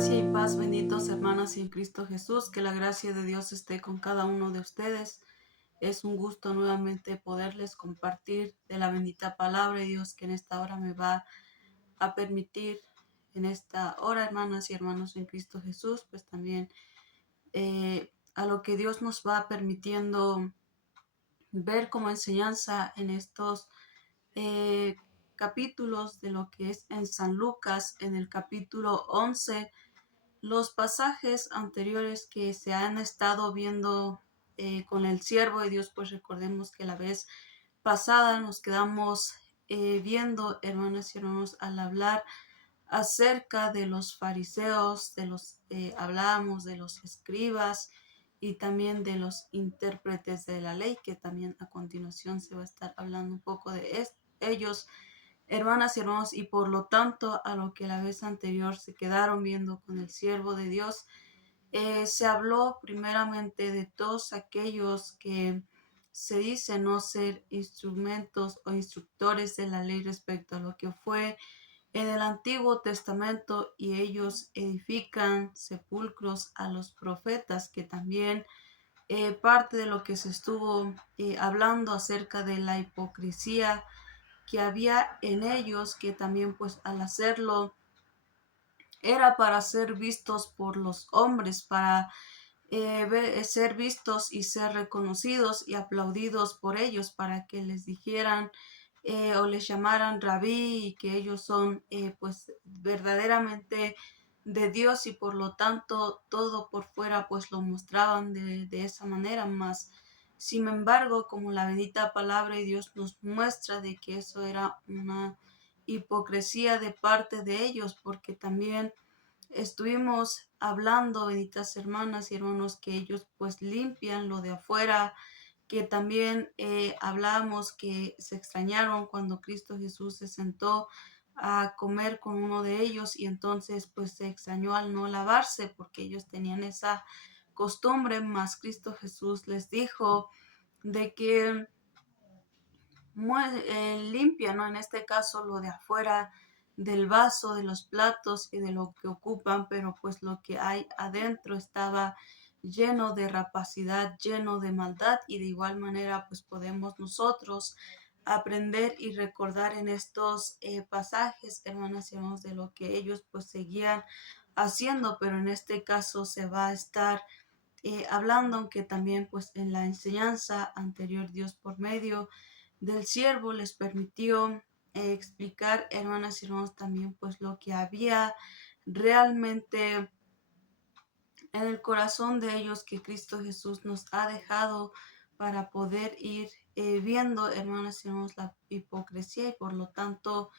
Gracia y paz, benditos hermanas en Cristo Jesús, que la gracia de Dios esté con cada uno de ustedes. Es un gusto nuevamente poderles compartir de la bendita palabra de Dios que en esta hora me va a permitir, en esta hora, hermanas y hermanos en Cristo Jesús, pues también a lo que Dios nos va permitiendo ver como enseñanza en estos eh, capítulos de lo que es en San Lucas, en el capítulo 11. Los pasajes anteriores que se han estado viendo con el siervo de Dios, pues recordemos que la vez pasada nos quedamos viendo, hermanas y hermanos, al hablar acerca de los fariseos, hablábamos de los escribas y también de los intérpretes de la ley, que también a continuación se va a estar hablando un poco de ellos, hermanas y hermanos, y por lo tanto a lo que la vez anterior se quedaron viendo con el siervo de Dios, se habló primeramente de todos aquellos que se dice no ser instrumentos o instructores de la ley respecto a lo que fue en el Antiguo Testamento, y ellos edifican sepulcros a los profetas, que también parte de lo que se estuvo hablando acerca de la hipocresía que había en ellos, que también pues al hacerlo era para ser vistos por los hombres, para ser vistos y ser reconocidos y aplaudidos por ellos, para que les dijeran o les llamaran rabí, y que ellos son pues verdaderamente de Dios, y por lo tanto todo por fuera pues lo mostraban de esa manera. Más sin embargo, como la bendita palabra de Dios nos muestra de que eso era una hipocresía de parte de ellos, porque también estuvimos hablando, benditas hermanas y hermanos, que ellos pues limpian lo de afuera, que también hablamos que se extrañaron cuando Cristo Jesús se sentó a comer con uno de ellos, y entonces pues se extrañó al no lavarse porque ellos tenían esa costumbre. Más Cristo Jesús les dijo de que limpia, ¿no? En este caso lo de afuera del vaso, de los platos y de lo que ocupan, pero pues lo que hay adentro estaba lleno de rapacidad, lleno de maldad. Y de igual manera pues podemos nosotros aprender y recordar en estos pasajes, hermanas y hermanos, de lo que ellos pues seguían haciendo, pero en este caso se va a estar hablando, aunque también pues en la enseñanza anterior Dios por medio del siervo les permitió explicar, hermanas y hermanos, también pues lo que había realmente en el corazón de ellos, que Cristo Jesús nos ha dejado para poder ir viendo, hermanas y hermanos, la hipocresía, y por lo tanto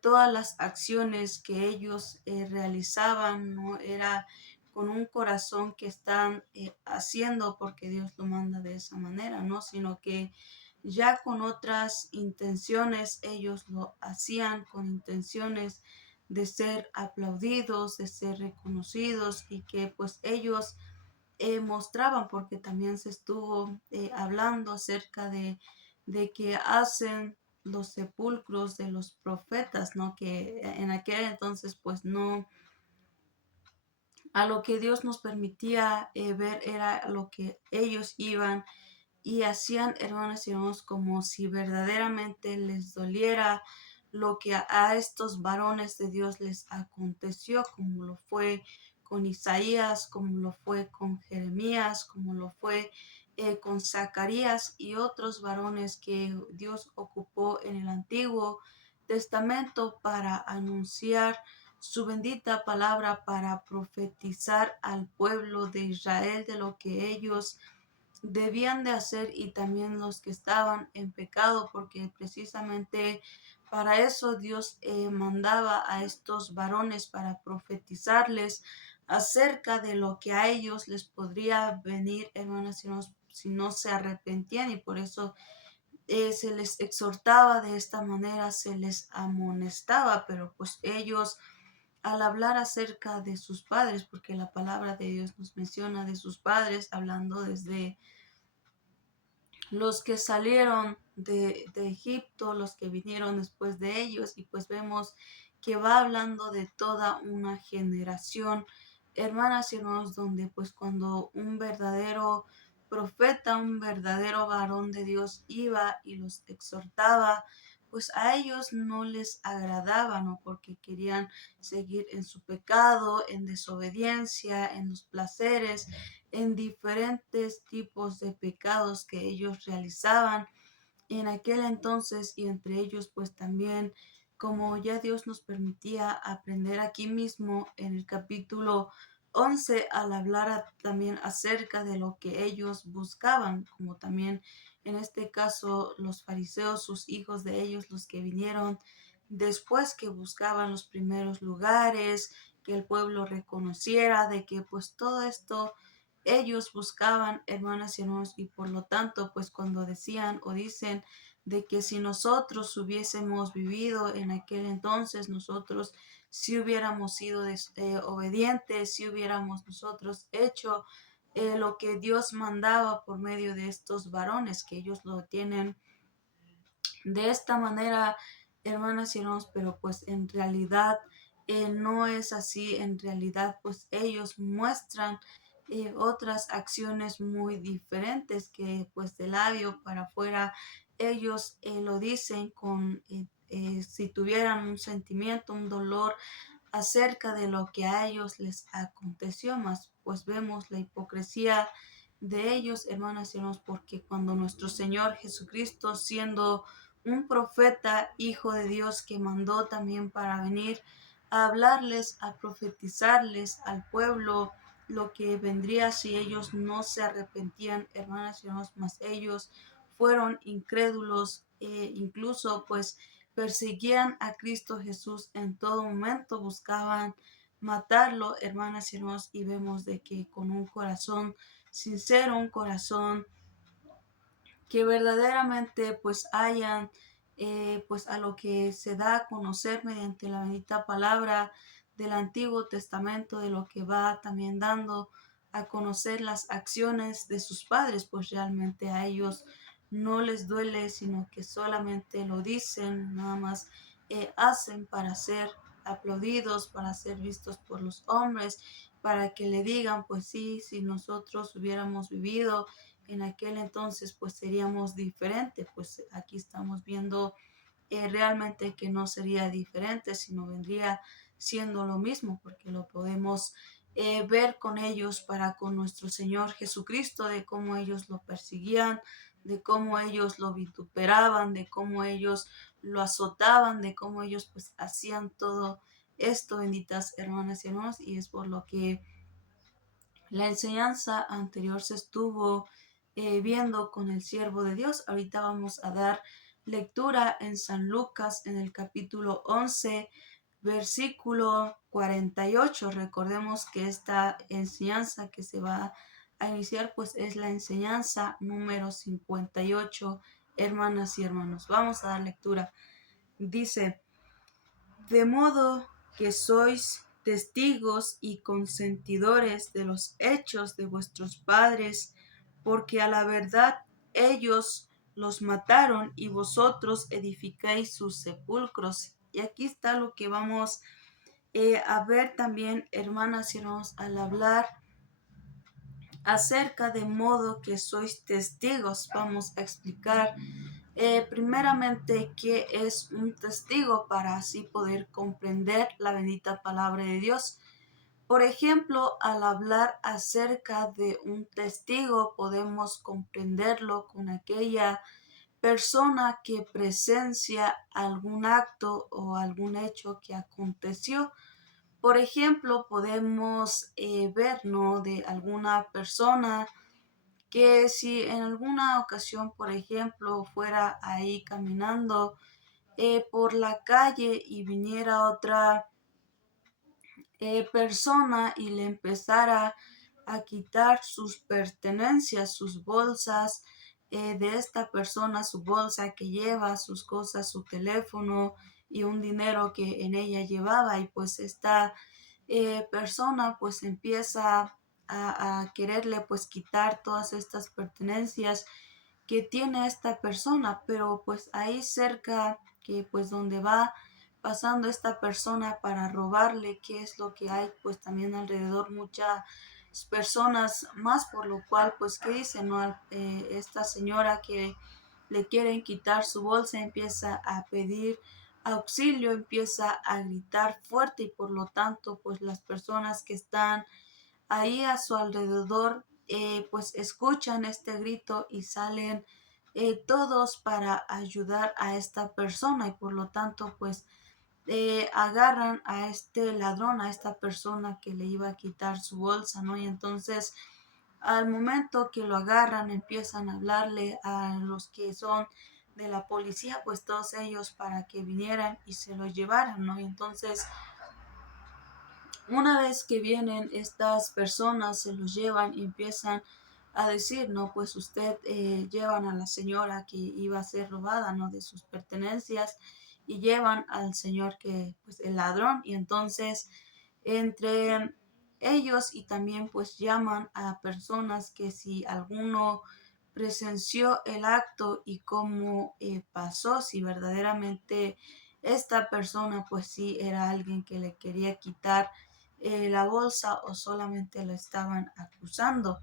todas las acciones que ellos realizaban no era con un corazón que están haciendo porque Dios lo manda de esa manera, ¿no? Sino que ya con otras intenciones ellos lo hacían, con intenciones de ser aplaudidos, de ser reconocidos, y que pues ellos mostraban, porque también se estuvo hablando acerca de que hacen los sepulcros de los profetas, ¿no? Que en aquel entonces pues no, a lo que Dios nos permitía ver era lo que ellos iban y hacían, hermanas y hermanos, como si verdaderamente les doliera lo que a estos varones de Dios les aconteció, como lo fue con Isaías, como lo fue con Jeremías, como lo fue con Zacarías y otros varones que Dios ocupó en el Antiguo Testamento para anunciar su bendita palabra, para profetizar al pueblo de Israel de lo que ellos debían de hacer, y también los que estaban en pecado, porque precisamente para eso Dios mandaba a estos varones, para profetizarles acerca de lo que a ellos les podría venir, hermanas, si no se arrepentían. Y por eso se les exhortaba de esta manera, se les amonestaba, pero pues ellos, al hablar acerca de sus padres, porque la palabra de Dios nos menciona de sus padres, hablando desde los que salieron de Egipto, los que vinieron después de ellos, y pues vemos que va hablando de toda una generación, hermanas y hermanos, donde pues cuando un verdadero profeta, un verdadero varón de Dios iba y los exhortaba, pues a ellos no les agradaba, ¿no? Porque querían seguir en su pecado, en desobediencia, en los placeres, en diferentes tipos de pecados que ellos realizaban en aquel entonces, y entre ellos pues también, como ya Dios nos permitía aprender aquí mismo en el capítulo 11 al hablar también acerca de lo que ellos buscaban, como también en este caso los fariseos, sus hijos de ellos, los que vinieron después, que buscaban los primeros lugares, que el pueblo reconociera de que pues todo esto ellos buscaban, hermanas y hermanos, y por lo tanto, pues cuando decían o dicen de que si nosotros hubiésemos vivido en aquel entonces, nosotros si hubiéramos sido obedientes, si hubiéramos nosotros hecho lo que Dios mandaba por medio de estos varones, que ellos lo tienen de esta manera, hermanas y hermanos, pero pues en realidad no es así. En realidad, pues ellos muestran otras acciones muy diferentes, que pues de labio para afuera ellos lo dicen con, si tuvieran un sentimiento, un dolor acerca de lo que a ellos les aconteció, más pues vemos la hipocresía de ellos, hermanas y hermanos, porque cuando nuestro Señor Jesucristo, siendo un profeta, hijo de Dios, que mandó también para venir a hablarles, a profetizarles al pueblo lo que vendría si ellos no se arrepentían, hermanas y hermanos, más ellos fueron incrédulos, incluso pues perseguían a Cristo Jesús en todo momento, buscaban matarlo, hermanas y hermanos, y vemos de que con un corazón sincero, un corazón que verdaderamente pues hayan pues a lo que se da a conocer mediante la bendita palabra del Antiguo Testamento, de lo que va también dando a conocer las acciones de sus padres, pues realmente a ellos no les duele, sino que solamente lo dicen, nada más hacen para ser aplaudidos, para ser vistos por los hombres, para que le digan, pues sí, si nosotros hubiéramos vivido en aquel entonces, pues seríamos diferentes. Pues aquí estamos viendo realmente que no sería diferente, sino vendría siendo lo mismo, porque lo podemos ver con ellos para con nuestro Señor Jesucristo, de cómo ellos lo perseguían, de cómo ellos lo vituperaban, de cómo ellos lo azotaban, de cómo ellos pues hacían todo esto, benditas hermanas y hermanos, y es por lo que la enseñanza anterior se estuvo viendo con el siervo de Dios. Ahorita vamos a dar lectura en San Lucas en el capítulo 11, versículo 48. Recordemos que esta enseñanza que se va a iniciar pues es la enseñanza número 58, hermanas y hermanos. Vamos a dar lectura. Dice: de modo que sois testigos y consentidores de los hechos de vuestros padres, porque a la verdad ellos los mataron y vosotros edificáis sus sepulcros. Y aquí está lo que vamos a ver también, hermanas y hermanos, al hablar acerca de modo que sois testigos. Vamos a explicar primeramente qué es un testigo para así poder comprender la bendita palabra de Dios. Por ejemplo, al hablar acerca de un testigo, podemos comprenderlo con aquella persona que presencia algún acto o algún hecho que aconteció. Por ejemplo, podemos ver, ¿no?, de alguna persona que si en alguna ocasión, por ejemplo, fuera ahí caminando por la calle y viniera otra persona y le empezara a quitar sus pertenencias, sus bolsas de esta persona, su bolsa que lleva, sus cosas, su teléfono y un dinero que en ella llevaba, y pues esta persona pues empieza a quererle pues quitar todas estas pertenencias que tiene esta persona, pero pues ahí cerca, que pues donde va pasando esta persona para robarle, qué es lo que hay, pues también alrededor muchas personas más, por lo cual, pues, ¿qué dice, no? Esta señora que le quieren quitar su bolsa empieza a pedir auxilio, empieza a gritar fuerte y por lo tanto, pues las personas que están ahí a su alrededor, pues escuchan este grito y salen todos para ayudar a esta persona y por lo tanto, pues agarran a este ladrón, a esta persona que le iba a quitar su bolsa, ¿no? Y entonces, al momento que lo agarran, empiezan a hablarle a los que son de la policía, pues todos ellos para que vinieran y se lo llevaran, ¿no? Y entonces, una vez que vienen estas personas, se los llevan y empiezan a decir, no, pues usted llevan a la señora que iba a ser robada, ¿no? De sus pertenencias y llevan al señor que, pues el ladrón. Y entonces, entre ellos y también pues llaman a personas que si alguno presenció el acto y cómo pasó, si verdaderamente esta persona pues sí era alguien que le quería quitar la bolsa o solamente lo estaban acusando,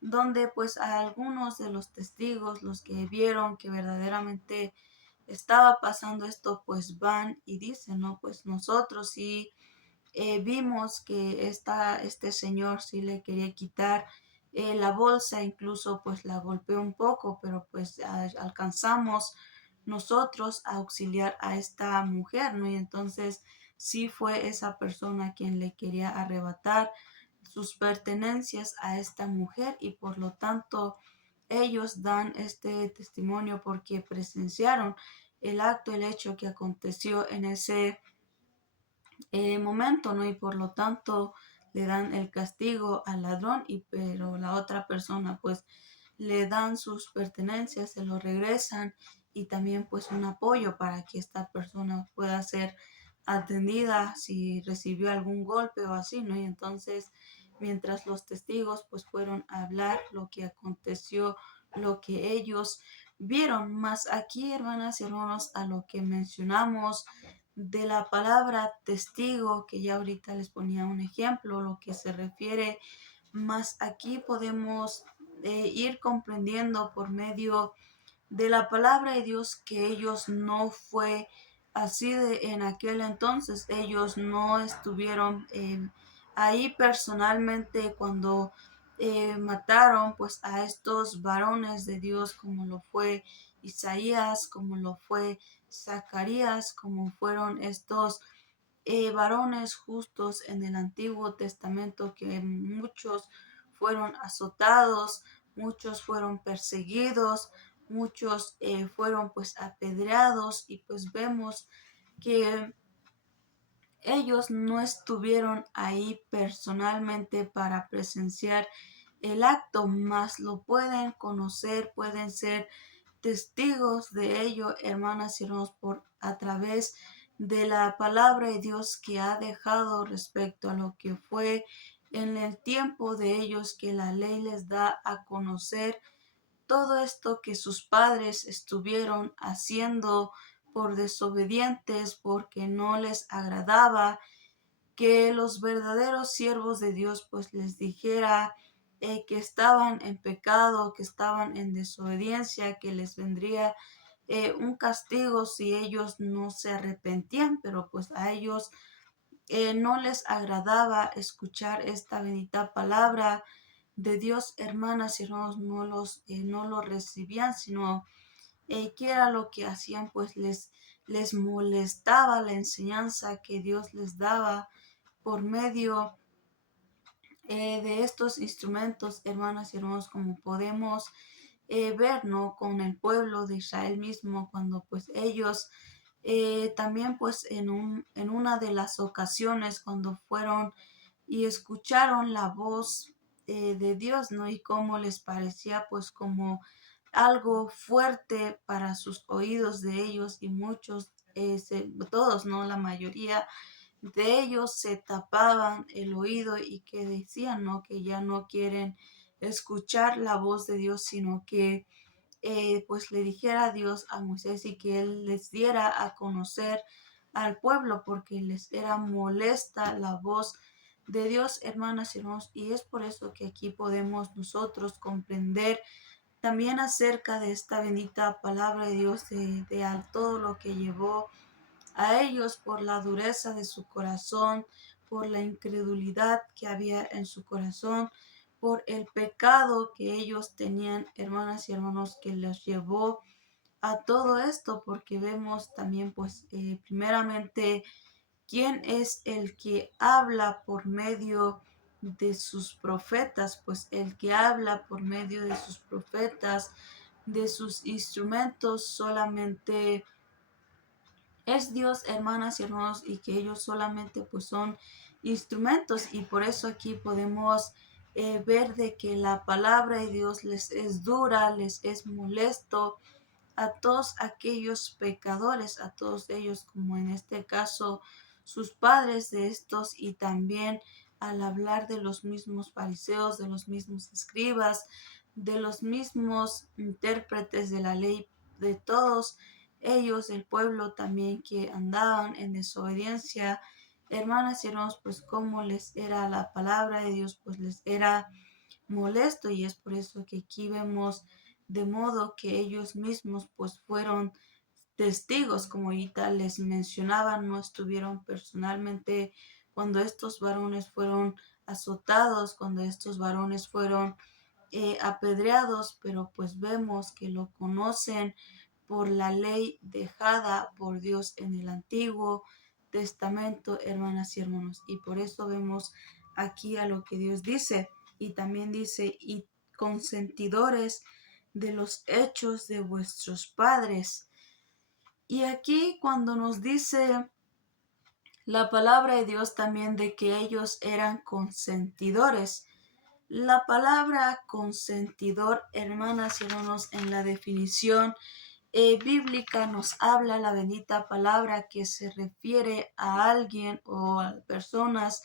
donde pues a algunos de los testigos, los que vieron que verdaderamente estaba pasando esto, pues van y dicen, no, pues nosotros sí vimos que este señor sí le quería quitar la bolsa, incluso pues la golpeó un poco, pero pues alcanzamos nosotros a auxiliar a esta mujer, ¿no? Y entonces sí fue esa persona quien le quería arrebatar sus pertenencias a esta mujer y por lo tanto ellos dan este testimonio porque presenciaron el acto, el hecho que aconteció en ese momento, ¿no? Y por lo tanto le dan el castigo al ladrón y pero la otra persona pues le dan sus pertenencias, se lo regresan y también pues un apoyo para que esta persona pueda ser atendida si recibió algún golpe o así, ¿no? Y entonces mientras los testigos pues fueron a hablar lo que aconteció, lo que ellos vieron, más aquí hermanas y hermanos a lo que mencionamos de la palabra testigo, que ya ahorita les ponía un ejemplo, lo que se refiere, más aquí podemos ir comprendiendo por medio de la palabra de Dios que ellos no fue así en aquel entonces, ellos no estuvieron ahí personalmente cuando mataron pues a estos varones de Dios como lo fue Isaías, como lo fue Zacarías, como fueron estos varones justos en el Antiguo Testamento, que muchos fueron azotados, muchos fueron perseguidos, muchos fueron pues apedreados y pues vemos que ellos no estuvieron ahí personalmente para presenciar el acto, más lo pueden conocer, pueden ser testigos de ello, hermanas y hermanos, por a través de la palabra de Dios que ha dejado respecto a lo que fue en el tiempo de ellos, que la ley les da a conocer todo esto que sus padres estuvieron haciendo por desobedientes, porque no les agradaba que los verdaderos siervos de Dios pues les dijera que estaban en pecado, que estaban en desobediencia, que les vendría un castigo si ellos no se arrepentían, pero pues a ellos no les agradaba escuchar esta bendita palabra de Dios, hermanas y hermanos, no lo recibían, sino que era lo que hacían, pues les molestaba la enseñanza que Dios les daba por medio de estos instrumentos, hermanas y hermanos, como podemos ver, ¿no? Con el pueblo de Israel mismo, cuando pues ellos también pues en una de las ocasiones cuando fueron y escucharon la voz de Dios, ¿no? Y cómo les parecía pues como algo fuerte para sus oídos de ellos y muchos, todos, ¿no? La mayoría de ellos se tapaban el oído y que decían, ¿no? Que ya no quieren escuchar la voz de Dios, sino que pues le dijera a Dios a Moisés y que él les diera a conocer al pueblo porque les era molesta la voz de Dios, hermanas y hermanos, y es por eso que aquí podemos nosotros comprender también acerca de esta bendita palabra de Dios, de a todo lo que llevó a ellos por la dureza de su corazón, por la incredulidad que había en su corazón, por el pecado que ellos tenían, hermanas y hermanos, que los llevó a todo esto, porque vemos también, pues, primeramente, quién es el que habla por medio de sus profetas, pues el que habla por medio de sus profetas, de sus instrumentos, solamente es Dios, hermanas y hermanos, y que ellos solamente pues son instrumentos, y por eso aquí podemos ver de que la palabra de Dios les es dura, les es molesto a todos aquellos pecadores, a todos ellos, como en este caso sus padres de estos, y también al hablar de los mismos fariseos, de los mismos escribas, de los mismos intérpretes de la ley, de todos ellos, el pueblo también que andaban en desobediencia, hermanas y hermanos, pues como les era la palabra de Dios, pues les era molesto, y es por eso que aquí vemos de modo que ellos mismos pues fueron testigos, como ahorita les mencionaba, no estuvieron personalmente cuando estos varones fueron azotados, cuando estos varones fueron apedreados, pero pues vemos que lo conocen por la ley dejada por Dios en el Antiguo Testamento, hermanas y hermanos. Y por eso vemos aquí a lo que Dios dice. Y también dice, y consentidores de los hechos de vuestros padres. Y aquí cuando nos dice la palabra de Dios también de que ellos eran consentidores. La palabra consentidor, hermanas y hermanos, en la definición bíblica nos habla la bendita palabra que se refiere a alguien o a personas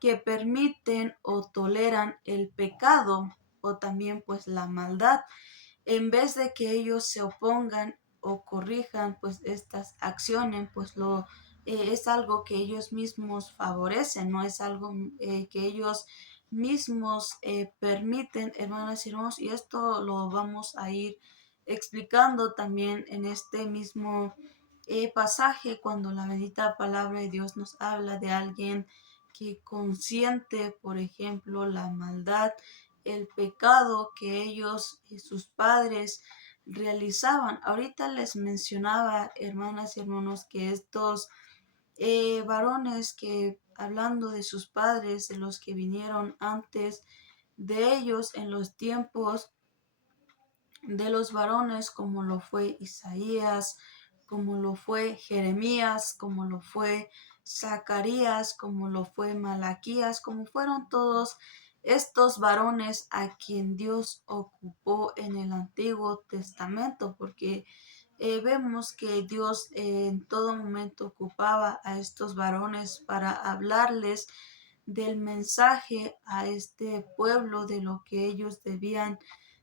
que permiten o toleran el pecado o también pues la maldad, en vez de que ellos se opongan o corrijan pues estas acciones, pues es algo que ellos mismos favorecen, no es algo que ellos mismos permiten, hermanas y hermanos, y esto lo vamos a ir explicando también en este mismo pasaje cuando la bendita palabra de Dios nos habla de alguien que consiente, por ejemplo, la maldad, el pecado que ellos y sus padres realizaban. Ahorita les mencionaba, hermanas y hermanos, que estos varones que hablando de sus padres, de los que vinieron antes de ellos en los tiempos de los varones, como lo fue Isaías, como lo fue Jeremías, como lo fue Zacarías, como lo fue Malaquías, como fueron todos estos varones a quien Dios ocupó en el Antiguo Testamento, porque vemos que Dios en todo momento ocupaba a estos varones para hablarles del mensaje a este pueblo de lo que ellos debían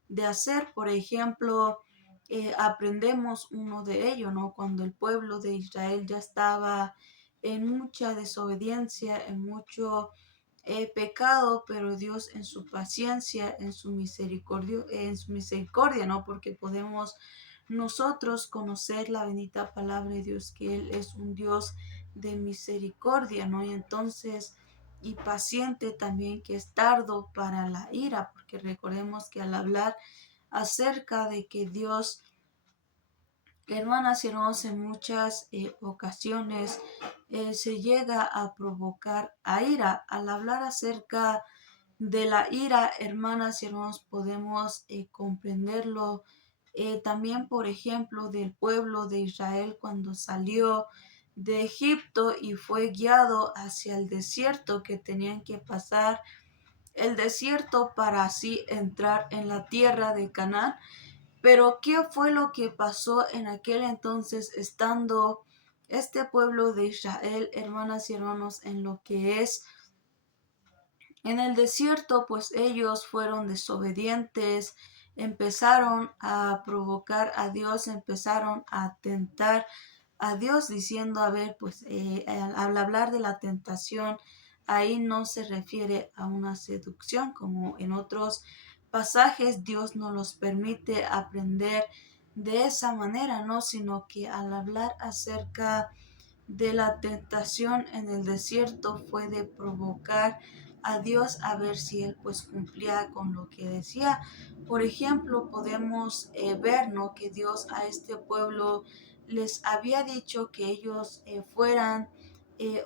de hacer. Por ejemplo, aprendemos uno de ellos, ¿no? Cuando el pueblo de Israel ya estaba en mucha desobediencia, en mucho pecado, pero Dios en su paciencia, en su misericordia, ¿no? Porque podemos nosotros conocer la bendita palabra de Dios, que Él es un Dios de misericordia, ¿no? Y entonces, y paciente también, que es tardo para la ira, porque recordemos que al hablar acerca de que Dios, hermanas y hermanos, en muchas ocasiones se llega a provocar a ira. Al hablar acerca de la ira, hermanas y hermanos, podemos comprenderlo también, por ejemplo, del pueblo de Israel cuando salió de Egipto y fue guiado hacia el desierto, que tenían que pasar el desierto para así entrar en la tierra de Canaán. Pero ¿qué fue lo que pasó en aquel entonces estando este pueblo de Israel, hermanas y hermanos, en lo que es en el desierto? Pues ellos fueron desobedientes, empezaron a provocar a Dios, empezaron a atentar a Dios diciendo, a ver, pues al hablar de la tentación, ahí no se refiere a una seducción como en otros pasajes Dios nos los permite aprender de esa manera, ¿no? Sino que al hablar acerca de la tentación en el desierto fue de provocar a Dios a ver si él pues cumplía con lo que decía. Por ejemplo, podemos ver, ¿no?, que Dios a este pueblo les había dicho que ellos fueran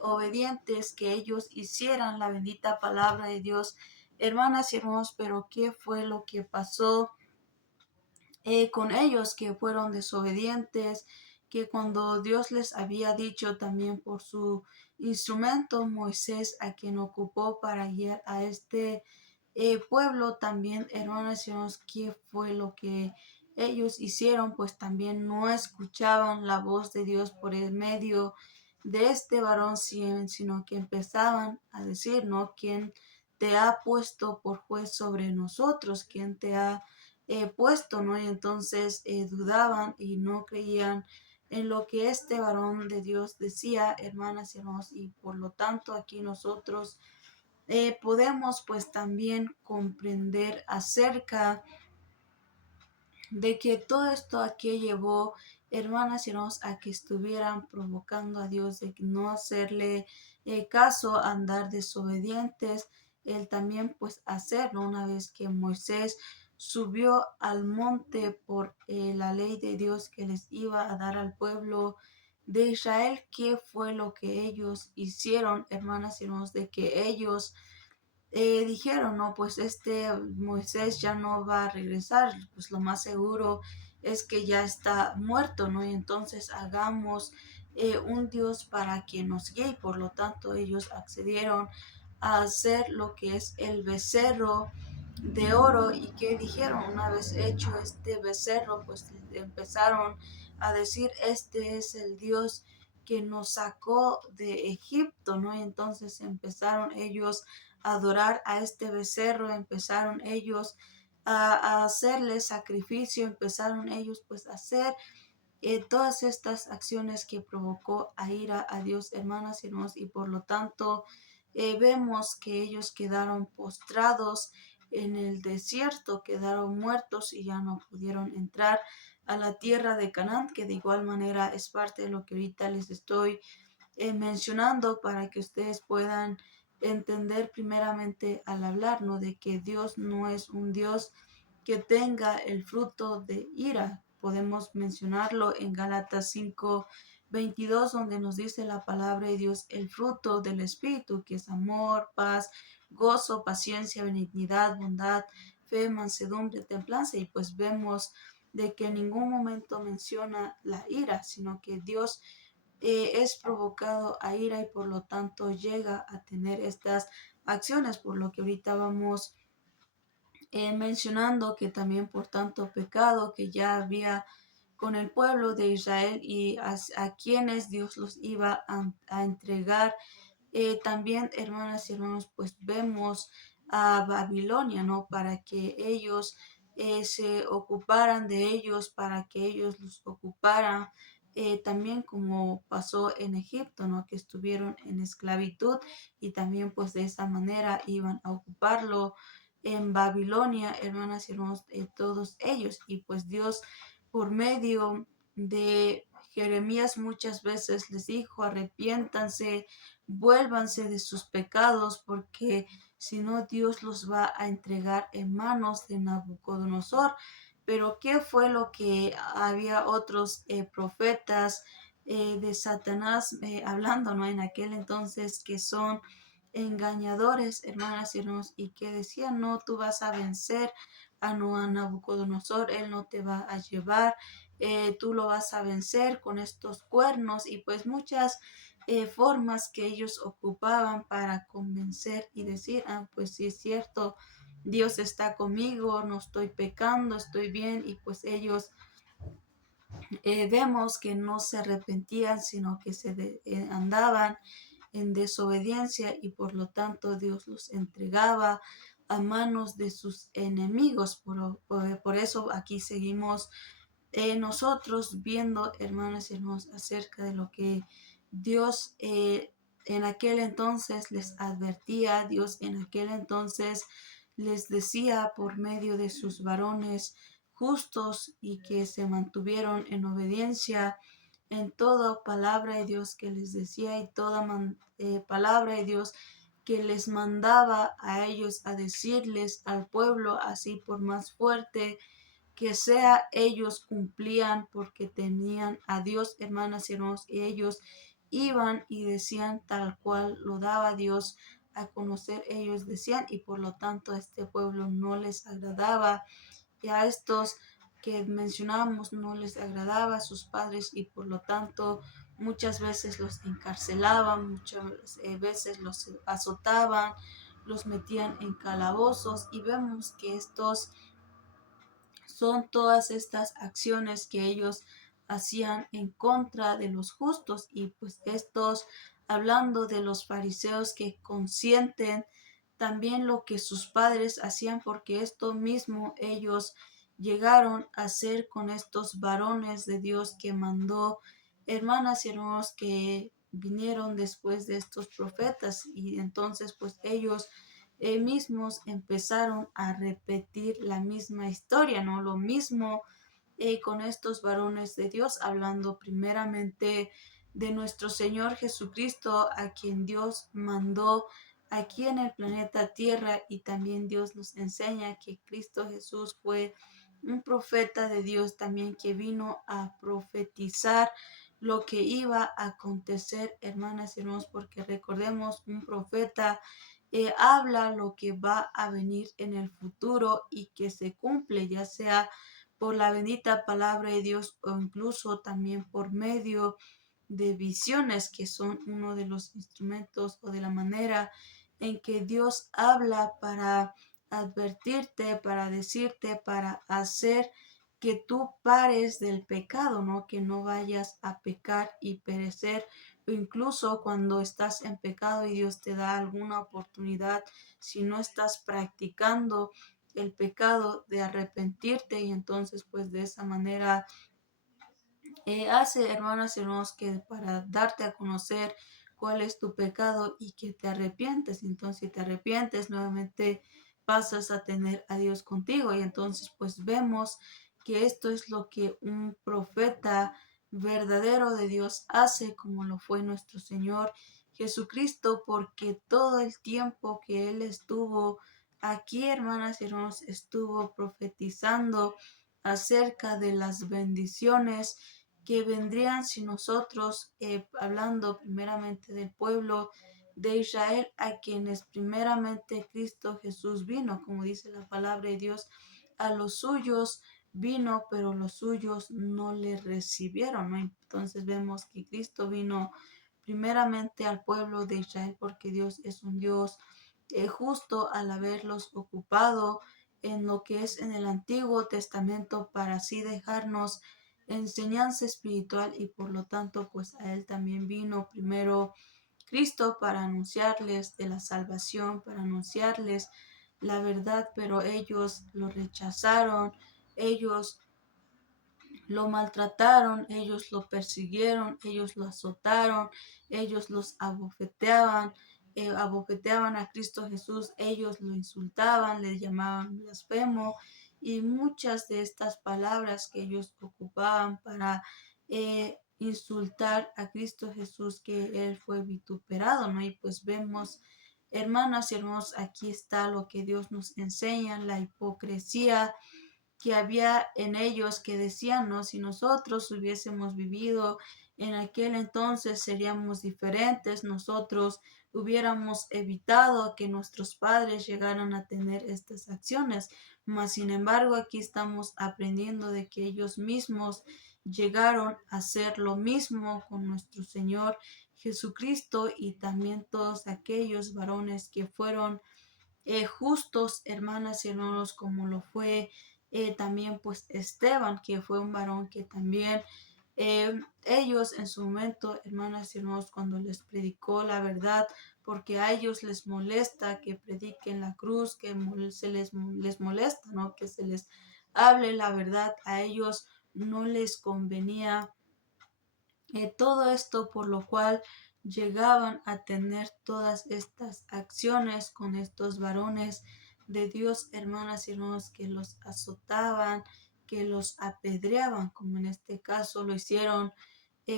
obedientes, que ellos hicieran la bendita palabra de Dios. Hermanas y hermanos, pero ¿qué fue lo que pasó con ellos que fueron desobedientes? Que cuando Dios les había dicho también por su instrumento Moisés, a quien ocupó para guiar a este pueblo, también, hermanas y hermanos, ¿qué fue lo que ellos hicieron? Pues también no escuchaban la voz de Dios por el medio de este varón, sino que empezaban a decir, ¿no? ¿Quién te ha puesto por juez sobre nosotros? ¿Quién te ha puesto, ¿no? Y entonces dudaban y no creían en lo que este varón de Dios decía, hermanas y hermanos, y por lo tanto aquí nosotros podemos pues también comprender acerca de que todo esto a que llevó, hermanas y hermanos, a que estuvieran provocando a Dios de no hacerle caso, andar desobedientes, él también pues hacerlo una vez que Moisés subió al monte por la ley de Dios que les iba a dar al pueblo de Israel. ¿Qué fue lo que ellos hicieron, hermanas y hermanos? De que ellos dijeron, no, pues este Moisés ya no va a regresar, pues lo más seguro es que ya está muerto, ¿no? Y entonces hagamos un Dios para que nos guíe. Y por lo tanto ellos accedieron a hacer lo que es el becerro de oro. Y que dijeron, una vez hecho este becerro, pues empezaron a decir, este es el Dios que nos sacó de Egipto, ¿no? Y entonces empezaron ellos adorar a este becerro, empezaron ellos a hacerle sacrificio, empezaron ellos pues a hacer todas estas acciones que provocó a ira a Dios, hermanas y hermanos, y por lo tanto vemos que ellos quedaron postrados en el desierto, quedaron muertos y ya no pudieron entrar a la tierra de Canaán, que de igual manera es parte de lo que ahorita les estoy mencionando para que ustedes puedan entender primeramente al hablar, ¿no? De que Dios no es un Dios que tenga el fruto de ira. Podemos mencionarlo en Gálatas 5:22, donde nos dice la palabra de Dios, el fruto del Espíritu, que es amor, paz, gozo, paciencia, benignidad, bondad, fe, mansedumbre, templanza. Y pues vemos de que en ningún momento menciona la ira, sino que Dios es provocado a ira y por lo tanto llega a tener estas acciones, por lo que ahorita vamos mencionando que también por tanto pecado que ya había con el pueblo de Israel y a quienes Dios los iba a entregar. También, hermanas y hermanos, pues vemos a Babilonia, ¿no? Para que ellos se ocuparan de ellos, para que ellos los ocuparan, también como pasó en Egipto, ¿no? Que estuvieron en esclavitud y también pues de esa manera iban a ocuparlo en Babilonia, hermanas y hermanos, todos ellos. Y pues Dios por medio de Jeremías muchas veces les dijo, arrepiéntanse, vuélvanse de sus pecados, porque si no Dios los va a entregar en manos de Nabucodonosor. Pero ¿qué fue lo que había otros profetas de Satanás hablando, ¿no? En aquel entonces, que son engañadores, hermanas y hermanos, y que decían, no, tú vas a vencer a Nabucodonosor, él no te va a llevar, tú lo vas a vencer con estos cuernos, y pues muchas formas que ellos ocupaban para convencer y decir, ah, pues sí es cierto, Dios está conmigo, no estoy pecando, estoy bien. Y pues ellos vemos que no se arrepentían, sino que andaban en desobediencia y por lo tanto Dios los entregaba a manos de sus enemigos. Por eso aquí seguimos nosotros viendo, hermanas y hermanos, acerca de lo que Dios en aquel entonces les advertía, Dios en aquel entonces les decía por medio de sus varones justos y que se mantuvieron en obediencia en toda palabra de Dios que les decía y toda palabra de Dios que les mandaba a ellos a decirles al pueblo, así por más fuerte que sea, ellos cumplían porque tenían a Dios, hermanas y hermanos, y ellos iban y decían tal cual lo daba Dios a conocer, ellos decían, y por lo tanto a este pueblo no les agradaba, y a estos que mencionábamos no les agradaba a sus padres, y por lo tanto muchas veces los encarcelaban, muchas veces los azotaban, los metían en calabozos, y vemos que estos son todas estas acciones que ellos hacían en contra de los justos, y pues estos, hablando de los fariseos que consienten también lo que sus padres hacían, porque esto mismo ellos llegaron a hacer con estos varones de Dios que mandó, hermanas y hermanos, que vinieron después de estos profetas, y entonces pues ellos mismos empezaron a repetir la misma historia, ¿no? Lo mismo con estos varones de Dios, hablando primeramente de nuestro Señor Jesucristo, a quien Dios mandó aquí en el planeta Tierra, y también Dios nos enseña que Cristo Jesús fue un profeta de Dios también que vino a profetizar lo que iba a acontecer, hermanas y hermanos, porque recordemos, un profeta habla lo que va a venir en el futuro y que se cumple, ya sea por la bendita palabra de Dios o incluso también por medio de visiones, que son uno de los instrumentos o de la manera en que Dios habla para advertirte, para decirte, para hacer que tú pares del pecado, ¿no? Que no vayas a pecar y perecer, o incluso cuando estás en pecado y Dios te da alguna oportunidad, si no estás practicando el pecado, de arrepentirte, y entonces pues de esa manera hace, hermanas y hermanos, que para darte a conocer cuál es tu pecado y que te arrepientes. Entonces, si te arrepientes, nuevamente pasas a tener a Dios contigo. Y entonces, pues vemos que esto es lo que un profeta verdadero de Dios hace, como lo fue nuestro Señor Jesucristo, porque todo el tiempo que Él estuvo aquí, hermanas y hermanos, estuvo profetizando acerca de las bendiciones que vendrían si nosotros, hablando primeramente del pueblo de Israel, a quienes primeramente Cristo Jesús vino, como dice la palabra de Dios, a los suyos vino, pero los suyos no le recibieron, ¿no? Entonces vemos que Cristo vino primeramente al pueblo de Israel, porque Dios es un Dios justo al haberlos ocupado en lo que es en el Antiguo Testamento, para así dejarnos enseñanza espiritual, y por lo tanto pues a él también vino primero Cristo para anunciarles de la salvación, para anunciarles la verdad, pero ellos lo rechazaron, ellos lo maltrataron, ellos lo persiguieron, ellos lo azotaron, ellos los abofeteaban, abofeteaban a Cristo Jesús, ellos lo insultaban, le llamaban blasfemo, y muchas de estas palabras que ellos ocupaban para insultar a Cristo Jesús, que él fue vituperado, ¿no? Y pues vemos, hermanas y hermanos, aquí está lo que Dios nos enseña, la hipocresía que había en ellos, que decían, no, si nosotros hubiésemos vivido en aquel entonces seríamos diferentes, nosotros hubiéramos evitado que nuestros padres llegaran a tener estas acciones, mas sin embargo aquí estamos aprendiendo de que ellos mismos llegaron a hacer lo mismo con nuestro Señor Jesucristo, y también todos aquellos varones que fueron justos, hermanas y hermanos, como lo fue también pues Esteban, que fue un varón que también ellos en su momento, hermanas y hermanos, cuando les predicó la verdad, porque a ellos les molesta que prediquen la cruz, que les molesta, ¿no? Que se les hable la verdad, a ellos no les convenía todo esto, por lo cual llegaban a tener todas estas acciones con estos varones de Dios, hermanas y hermanos, que los azotaban, que los apedreaban, como en este caso lo hicieron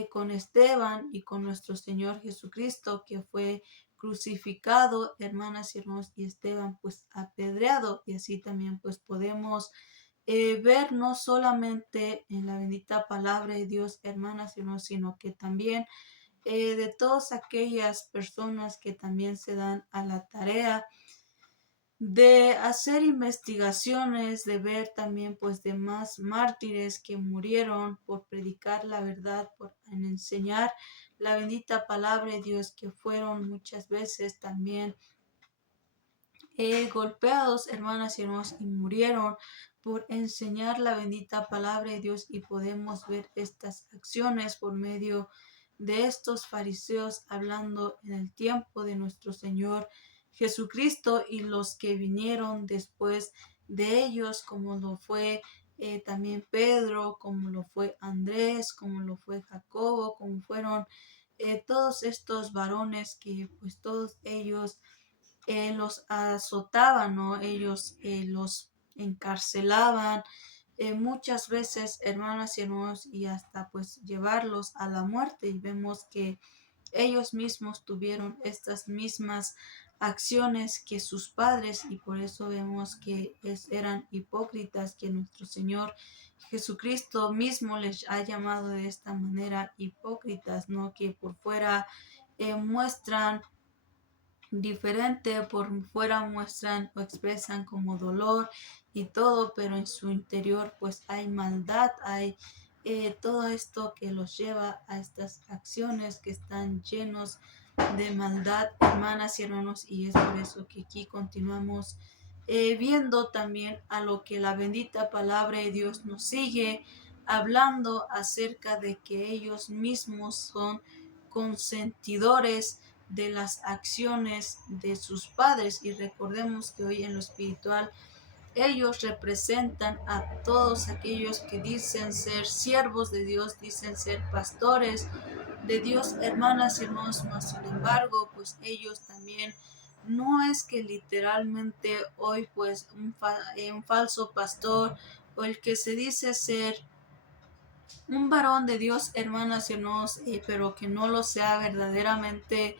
con Esteban y con nuestro Señor Jesucristo, que fue crucificado, hermanas y hermanos, y Esteban pues apedreado. Y así también pues podemos ver no solamente en la bendita palabra de Dios, hermanas y hermanos, sino que también de todas aquellas personas que también se dan a la tarea de hacer investigaciones, de ver también pues demás mártires que murieron por predicar la verdad, por enseñar la bendita palabra de Dios, que fueron muchas veces también golpeados, hermanas y hermanos, y murieron por enseñar la bendita palabra de Dios. Y podemos ver estas acciones por medio de estos fariseos hablando en el tiempo de nuestro Señor Jesucristo y los que vinieron después de ellos, como lo fue también Pedro, como lo fue Andrés, como lo fue Jacobo, como fueron todos estos varones, que pues todos ellos los azotaban, ¿no? Ellos los encarcelaban muchas veces, hermanas y hermanos, y hasta pues llevarlos a la muerte. Y vemos que ellos mismos tuvieron estas mismas acciones que sus padres, y por eso vemos que eran hipócritas, que nuestro Señor Jesucristo mismo les ha llamado de esta manera hipócritas, ¿no? Que por fuera muestran diferente, por fuera muestran o expresan como dolor y todo, pero en su interior pues hay maldad, hay todo esto que los lleva a estas acciones que están llenos de maldad, hermanas y hermanos. Y es por eso que aquí continuamos viendo también a lo que la bendita palabra de Dios nos sigue hablando acerca de que ellos mismos son consentidores de las acciones de sus padres. Y recordemos que hoy en lo espiritual ellos representan a todos aquellos que dicen ser siervos de Dios, dicen ser pastores de Dios, hermanas y hermanos, mas sin embargo pues ellos también no es que literalmente hoy pues un falso pastor o el que se dice ser un varón de Dios, hermanas y hermanos, pero que no lo sea verdaderamente.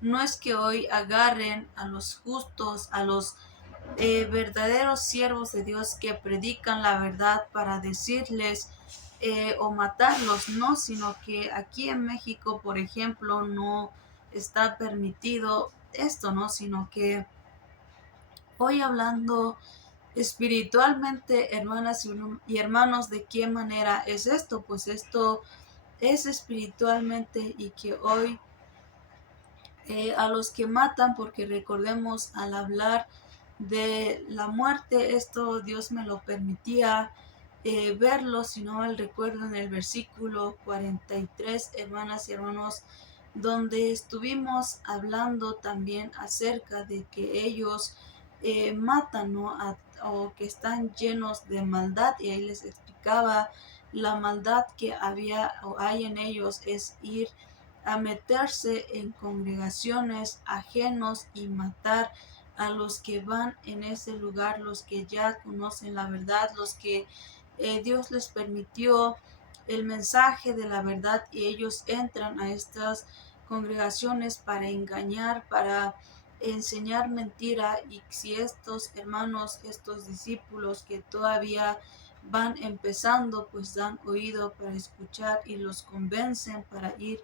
No es que hoy agarren a los justos, a los verdaderos siervos de Dios que predican la verdad para decirles o matarlos, no, sino que aquí en México, por ejemplo, no está permitido esto, no, sino que hoy hablando espiritualmente, hermanas y hermanos, ¿de qué manera es esto? Pues esto es espiritualmente, y que hoy a los que matan, porque recordemos al hablar de la muerte, esto Dios me lo permitía verlo, si no mal recuerdo, en el versículo 43, hermanas y hermanos, donde estuvimos hablando también acerca de que ellos matan, ¿no? O que están llenos de maldad, y ahí les explicaba la maldad que había o hay en ellos es ir a meterse en congregaciones ajenos y matar a los que van en ese lugar, los que ya conocen la verdad, los que Dios les permitió el mensaje de la verdad, y ellos entran a estas congregaciones para engañar, para enseñar mentira. Y si estos hermanos, estos discípulos que todavía van empezando, pues dan oído para escuchar y los convencen para ir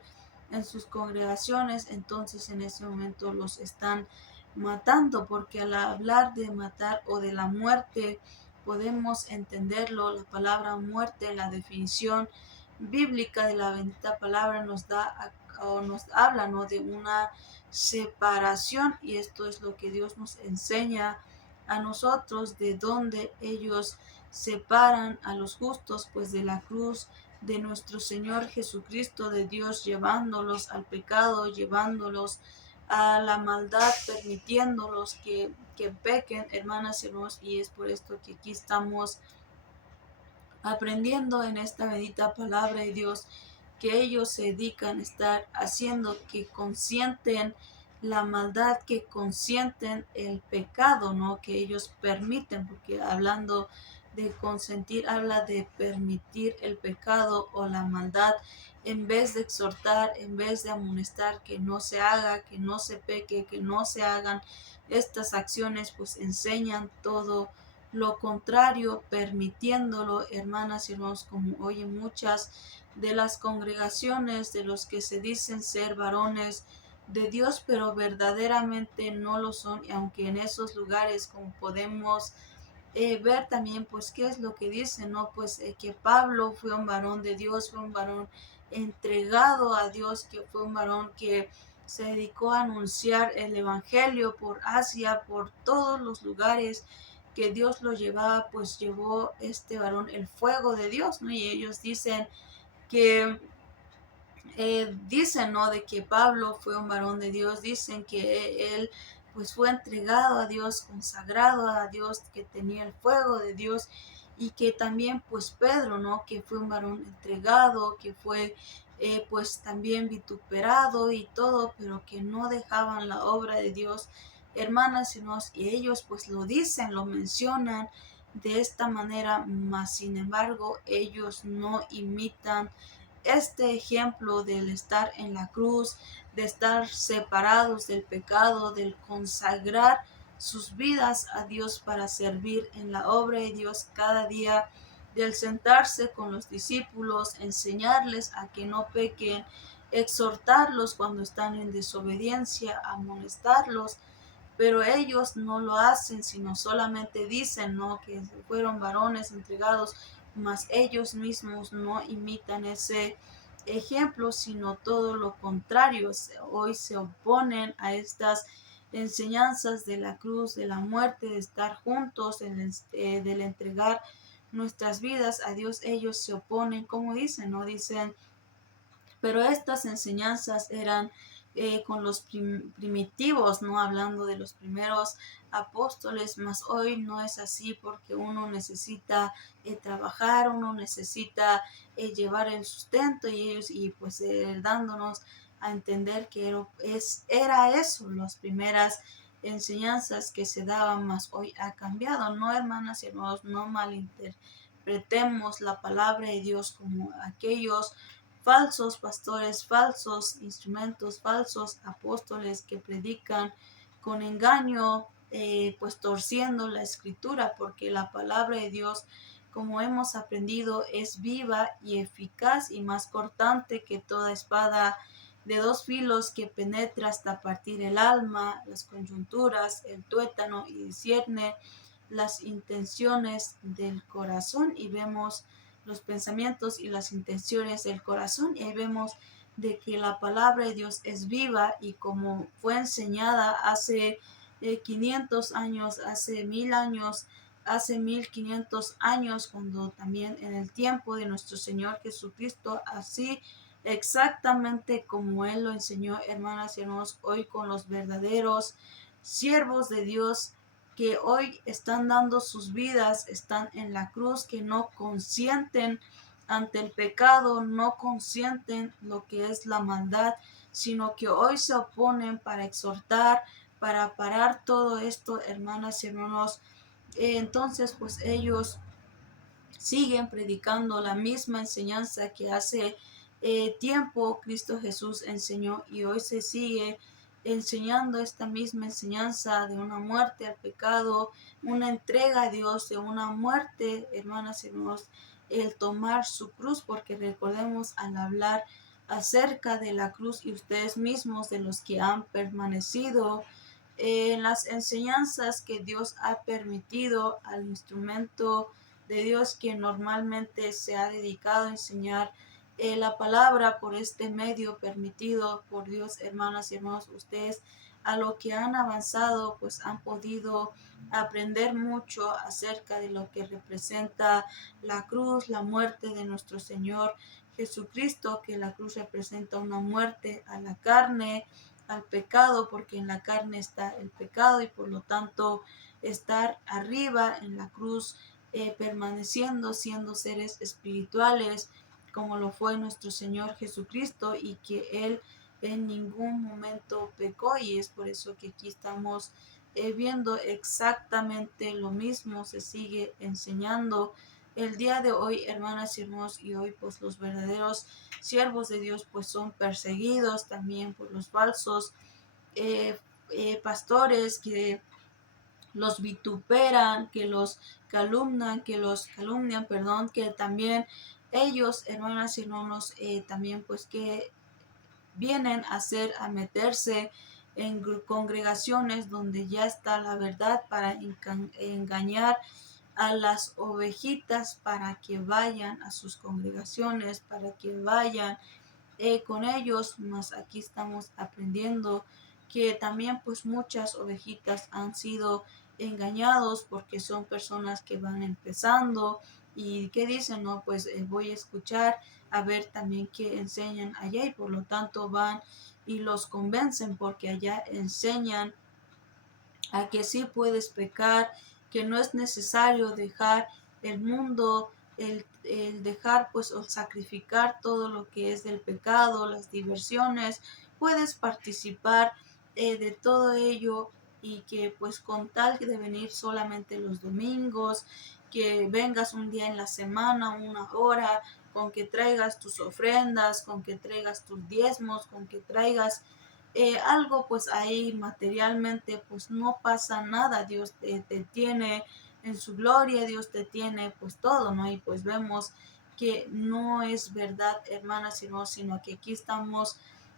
en sus congregaciones, entonces en ese momento los están matando, porque al hablar de matar o de la muerte podemos entenderlo. La palabra muerte, la definición bíblica de la bendita palabra nos da o nos habla, ¿no?, de una separación, y esto es lo que Dios nos enseña a nosotros, de donde ellos separan a los justos pues de la cruz de nuestro Señor Jesucristo, de Dios, llevándolos al pecado, llevándolos a la maldad, permitiéndolos que pequen, hermanas y hermanos. Y es por esto que aquí estamos aprendiendo en esta bendita palabra de Dios que ellos se dedican a estar haciendo, que consienten la maldad, que consienten el pecado, ¿no? Que ellos permiten, porque hablando de consentir, habla de permitir el pecado o la maldad, en vez de exhortar, en vez de amonestar que no se haga, que no se peque, que no se hagan estas acciones, pues enseñan todo lo contrario, permitiéndolo, hermanas y hermanos, como hoy en muchas de las congregaciones de los que se dicen ser varones de Dios, pero verdaderamente no lo son, y aunque en esos lugares, como podemos ver también, pues, qué es lo que dice, ¿no? Pues que Pablo fue un varón de Dios, fue un varón entregado a Dios, que fue un varón que se dedicó a anunciar el Evangelio por Asia, por todos los lugares que Dios lo llevaba, pues llevó este varón el fuego de Dios, ¿no? Y ellos que dicen, ¿no? De que Pablo fue un varón de Dios, dicen que él pues fue entregado a Dios, consagrado a Dios, que tenía el fuego de Dios, y que también pues Pedro, ¿no? Que fue un varón entregado, que fue pues también vituperado y todo, pero que no dejaban la obra de Dios, hermanas y hermanos, y ellos pues lo dicen, lo mencionan de esta manera, mas sin embargo ellos no imitan este ejemplo del estar en la cruz, de estar separados del pecado, del consagrar sus vidas a Dios para servir en la obra de Dios cada día, del sentarse con los discípulos, enseñarles a que no pequen, exhortarlos cuando están en desobediencia, amonestarlos, pero ellos no lo hacen, sino solamente dicen, ¿no? Que fueron varones entregados, mas ellos mismos no imitan ese ejemplo, sino todo lo contrario. Hoy se oponen a estas enseñanzas de la cruz, de la muerte, de estar juntos, del entregar nuestras vidas a Dios. Ellos se oponen, como dicen, ¿no? Dicen, pero estas enseñanzas eran con los primitivos, no hablando de los primeros apóstoles, mas hoy no es así, porque uno necesita trabajar, uno necesita llevar el sustento, y ellos, y pues dándonos a entender que era eso, las primeras enseñanzas que se daban, mas hoy ha cambiado. No, hermanas y hermanos, no malinterpretemos la palabra de Dios como aquellos falsos pastores, falsos instrumentos, falsos apóstoles que predican con engaño, pues torciendo la escritura, porque la palabra de Dios, como hemos aprendido, es viva y eficaz y más cortante que toda espada de dos filos, que penetra hasta partir el alma, las coyunturas, el tuétano, y discierne las intenciones del corazón. Y vemos los pensamientos y las intenciones del corazón, y ahí vemos de que la palabra de Dios es viva, y como fue enseñada hace 500 años, hace 1000 años, hace 1500 años, cuando también en el tiempo de nuestro Señor Jesucristo, así exactamente como Él lo enseñó, hermanas y hermanos, hoy con los verdaderos siervos de Dios, que hoy están dando sus vidas, están en la cruz, que no consienten ante el pecado, no consienten lo que es la maldad, sino que hoy se oponen para exhortar, para parar todo esto, hermanas y hermanos. Entonces, pues ellos siguen predicando la misma enseñanza que hace tiempo Cristo Jesús enseñó, y hoy se sigue enseñando esta misma enseñanza de una muerte al pecado, una entrega a Dios, de una muerte, hermanas y hermanos, el tomar su cruz, porque recordemos, al hablar acerca de la cruz, y ustedes mismos, de los que han permanecido en las enseñanzas que Dios ha permitido al instrumento de Dios, que normalmente se ha dedicado a enseñar la palabra por este medio permitido por Dios, hermanas y hermanos, ustedes, a lo que han avanzado, pues han podido aprender mucho acerca de lo que representa la cruz, la muerte de nuestro Señor Jesucristo, que la cruz representa una muerte a la carne, al pecado, porque en la carne está el pecado, y por lo tanto estar arriba en la cruz permaneciendo, siendo seres espirituales, como lo fue nuestro Señor Jesucristo, y que Él en ningún momento pecó, y es por eso que aquí estamos viendo exactamente lo mismo, se sigue enseñando el día de hoy, hermanas y hermanos, y hoy pues los verdaderos siervos de Dios pues son perseguidos también por los falsos eh, pastores que los vituperan, que los calumnian, perdón, que también ellos, hermanas y hermanos, también pues que vienen a hacer, a meterse en congregaciones donde ya está la verdad para engañar a las ovejitas para que vayan a sus congregaciones, para que vayan con ellos, mas aquí estamos aprendiendo que también pues muchas ovejitas han sido engañados porque son personas que van empezando y que dicen, no, pues voy a escuchar a ver también qué enseñan allá, y por lo tanto van y los convencen porque allá enseñan a que sí puedes pecar, que no es necesario dejar el mundo, el dejar pues o sacrificar todo lo que es del pecado, las diversiones, puedes participar de todo ello, y que pues con tal de venir solamente los domingos, que vengas un día en la semana, una hora, con que traigas tus ofrendas, con que traigas tus diezmos, con que traigas algo pues ahí materialmente, pues no pasa nada, Dios te tiene en su gloria, Dios te tiene pues todo, ¿no? Y pues vemos que no es verdad, hermanas, sino que aquí estamos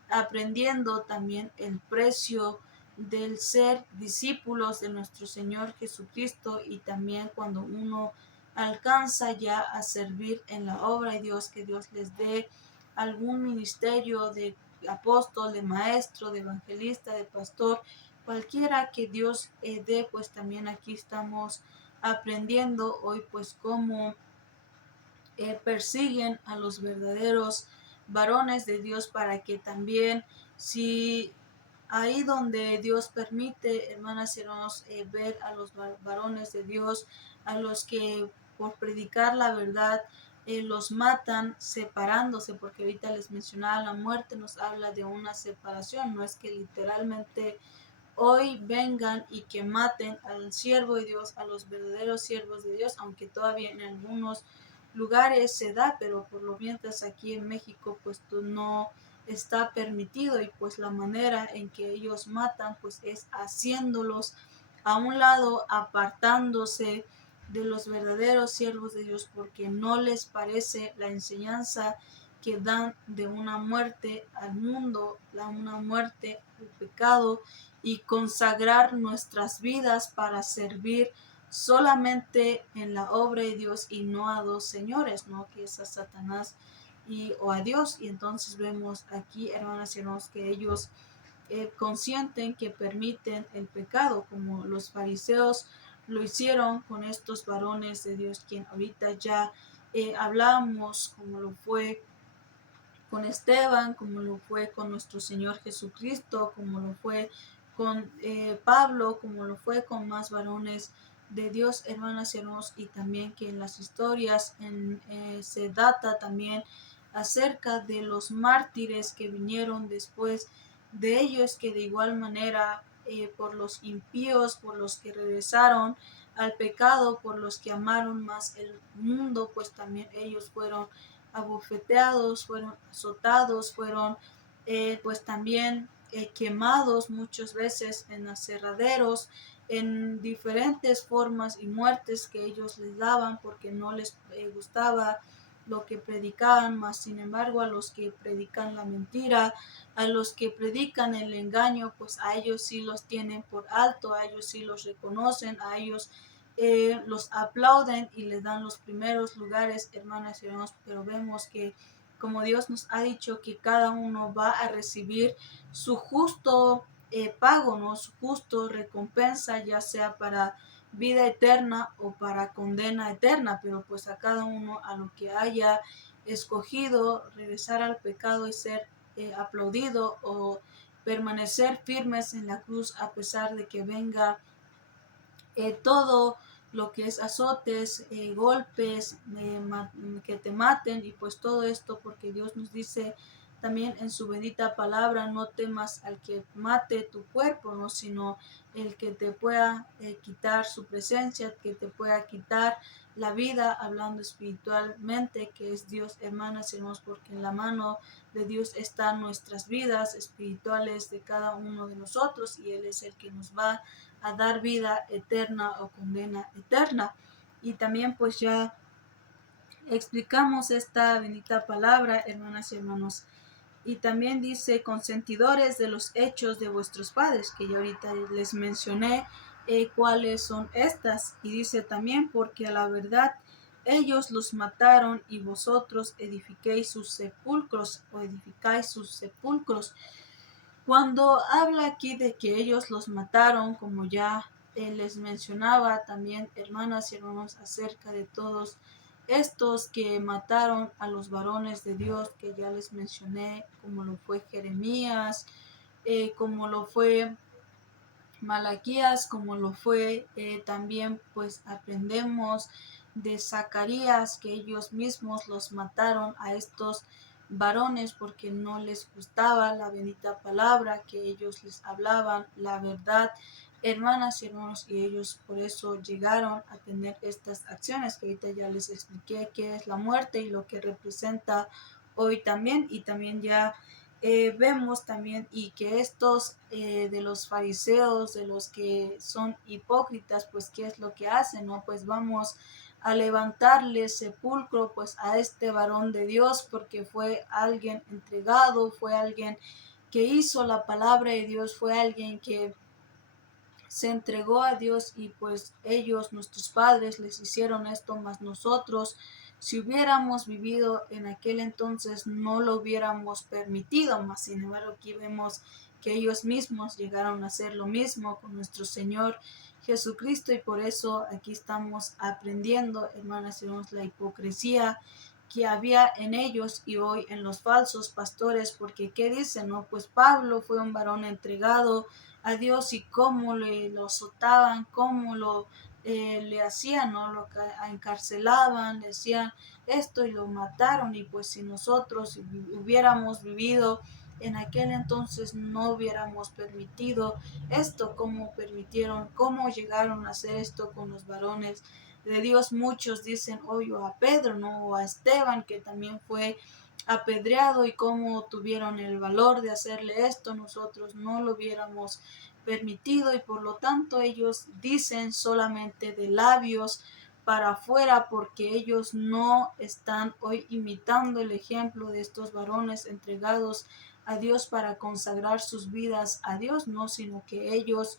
aprendiendo también el precio del ser discípulos de nuestro Señor Jesucristo, y también cuando uno alcanza ya a servir en la obra de Dios, que Dios les dé algún ministerio de apóstol, de maestro, de evangelista, de pastor, cualquiera que Dios dé, pues también aquí estamos aprendiendo hoy pues cómo persiguen a los verdaderos varones de Dios, para que también si ahí donde Dios permite, hermanas y hermanos, ver a los varones de Dios, a los que por predicar la verdad los matan separándose, porque ahorita les mencionaba, la muerte nos habla de una separación, no es que literalmente hoy vengan y que maten al siervo de Dios, a los verdaderos siervos de Dios, aunque todavía en algunos lugares se da, pero por lo mientras aquí en México pues no está permitido, y pues la manera en que ellos matan pues es haciéndolos a un lado, apartándose de los verdaderos siervos de Dios, porque no les parece la enseñanza que dan de una muerte al mundo, una muerte al pecado, y consagrar nuestras vidas para servir solamente en la obra de Dios y no a dos señores, ¿no? Que es a Satanás o a Dios. Y entonces vemos aquí, hermanas y hermanos, que ellos consienten, que permiten el pecado, como los fariseos lo hicieron con estos varones de Dios, quien ahorita ya hablamos, como lo fue con Esteban, como lo fue con nuestro Señor Jesucristo, como lo fue con Pablo, como lo fue con más varones de Dios, hermanas y hermanos, y también que en las historias se data también acerca de los mártires que vinieron después de ellos, que de igual manera por los impíos, por los que regresaron al pecado, por los que amaron más el mundo, pues también ellos fueron abofeteados, fueron azotados, fueron pues también quemados muchas veces en aserraderos, en diferentes formas y muertes que ellos les daban porque no les gustaba lo que predicaban, mas sin embargo a los que predican la mentira, a los que predican el engaño, pues a ellos sí los tienen por alto, a ellos sí los reconocen, a ellos los aplauden y les dan los primeros lugares, hermanas y hermanos, pero vemos que como Dios nos ha dicho que cada uno va a recibir su justo pago, ¿no? Su justo recompensa, ya sea para vida eterna o para condena eterna, pero pues a cada uno a lo que haya escogido regresar al pecado y ser aplaudido, o permanecer firmes en la cruz a pesar de que venga todo lo que es azotes, golpes, que te maten y pues todo esto porque Dios nos dice también en su bendita palabra, no temas al que mate tu cuerpo, ¿no? Sino el que te pueda quitar su presencia, que te pueda quitar la vida, hablando espiritualmente, que es Dios, hermanas y hermanos, porque en la mano de Dios están nuestras vidas espirituales de cada uno de nosotros y Él es el que nos va a dar vida eterna o condena eterna. Y también pues ya explicamos esta bendita palabra, hermanas y hermanos. Y también dice, consentidores de los hechos de vuestros padres, que yo ahorita les mencioné cuáles son estas. Y dice también, porque a la verdad ellos los mataron y vosotros edificáis sus sepulcros o edificáis sus sepulcros. Cuando habla aquí de que ellos los mataron, como ya les mencionaba también, hermanas y hermanos, acerca de todos estos que mataron a los varones de Dios, que ya les mencioné, como lo fue Jeremías, como lo fue Malaquías, como lo fue también, pues aprendemos de Zacarías que ellos mismos los mataron a estos varones porque no les gustaba la bendita palabra que ellos les hablaban, la verdad, hermanas y hermanos, y ellos por eso llegaron a tener estas acciones que ahorita ya les expliqué qué es la muerte y lo que representa hoy también, y también ya vemos también y que estos de los fariseos, de los que son hipócritas, pues qué es lo que hacen, ¿no? Pues vamos a levantarle sepulcro pues a este varón de Dios porque fue alguien entregado, fue alguien que hizo la palabra de Dios, fue alguien que se entregó a Dios y pues ellos, nuestros padres, les hicieron esto, más nosotros, si hubiéramos vivido en aquel entonces, no lo hubiéramos permitido, más sin embargo aquí vemos que ellos mismos llegaron a hacer lo mismo con nuestro Señor Jesucristo y por eso aquí estamos aprendiendo, hermanas y hermanos, la hipocresía que había en ellos y hoy en los falsos pastores, porque ¿qué dicen? No, pues Pablo fue un varón entregado a Dios y cómo lo azotaban, cómo le hacían, ¿no? Lo encarcelaban, le hacían esto y lo mataron y pues si nosotros hubiéramos vivido en aquel entonces no hubiéramos permitido esto, cómo permitieron, cómo llegaron a hacer esto con los varones de Dios. Muchos dicen hoy o a Pedro, ¿no? O a Esteban, que también fue apedreado y cómo tuvieron el valor de hacerle esto, nosotros no lo hubiéramos permitido y por lo tanto ellos dicen solamente de labios para afuera porque ellos no están hoy imitando el ejemplo de estos varones entregados a Dios para consagrar sus vidas a Dios, no, sino que ellos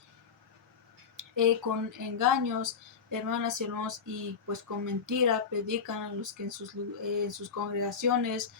con engaños, hermanas y hermanos, y pues con mentira predican a los que en sus congregaciones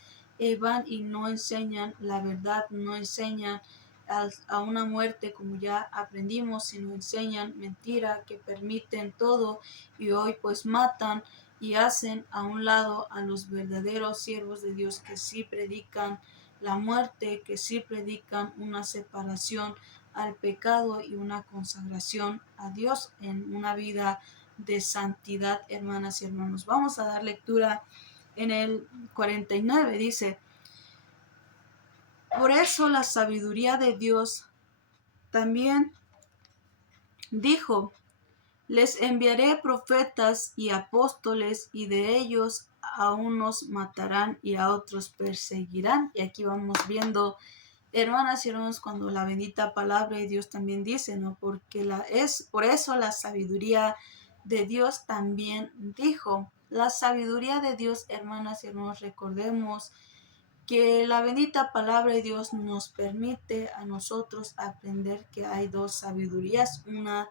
van y no enseñan la verdad, no enseñan a una muerte como ya aprendimos, sino enseñan mentira que permiten todo y hoy pues matan y hacen a un lado a los verdaderos siervos de Dios que sí predican la muerte, que sí predican una separación al pecado y una consagración a Dios en una vida de santidad, hermanas y hermanos. Vamos a dar lectura en el 49, dice, por eso la sabiduría de Dios también dijo, les enviaré profetas y apóstoles y de ellos a unos matarán y a otros perseguirán. Y aquí vamos viendo, hermanas y hermanos, cuando la bendita palabra de Dios también dice, ¿no? Porque por eso la sabiduría de Dios también dijo. La sabiduría de Dios, hermanas y hermanos, recordemos que la bendita palabra de Dios nos permite a nosotros aprender que hay dos sabidurías, una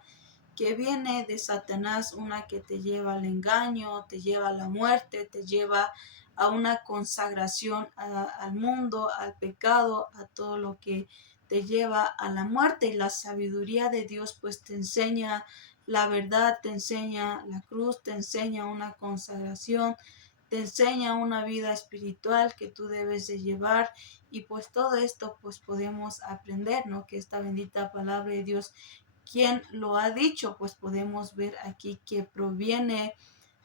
que viene de Satanás, una que te lleva al engaño, te lleva a la muerte, te lleva a una consagración al mundo, al pecado, a todo lo que te lleva a la muerte. Y la sabiduría de Dios pues te enseña la verdad, te enseña la cruz, te enseña una consagración, te enseña una vida espiritual que tú debes de llevar y pues todo esto pues podemos aprender, ¿no? Que esta bendita palabra de Dios ¿quién lo ha dicho? Pues podemos ver aquí que proviene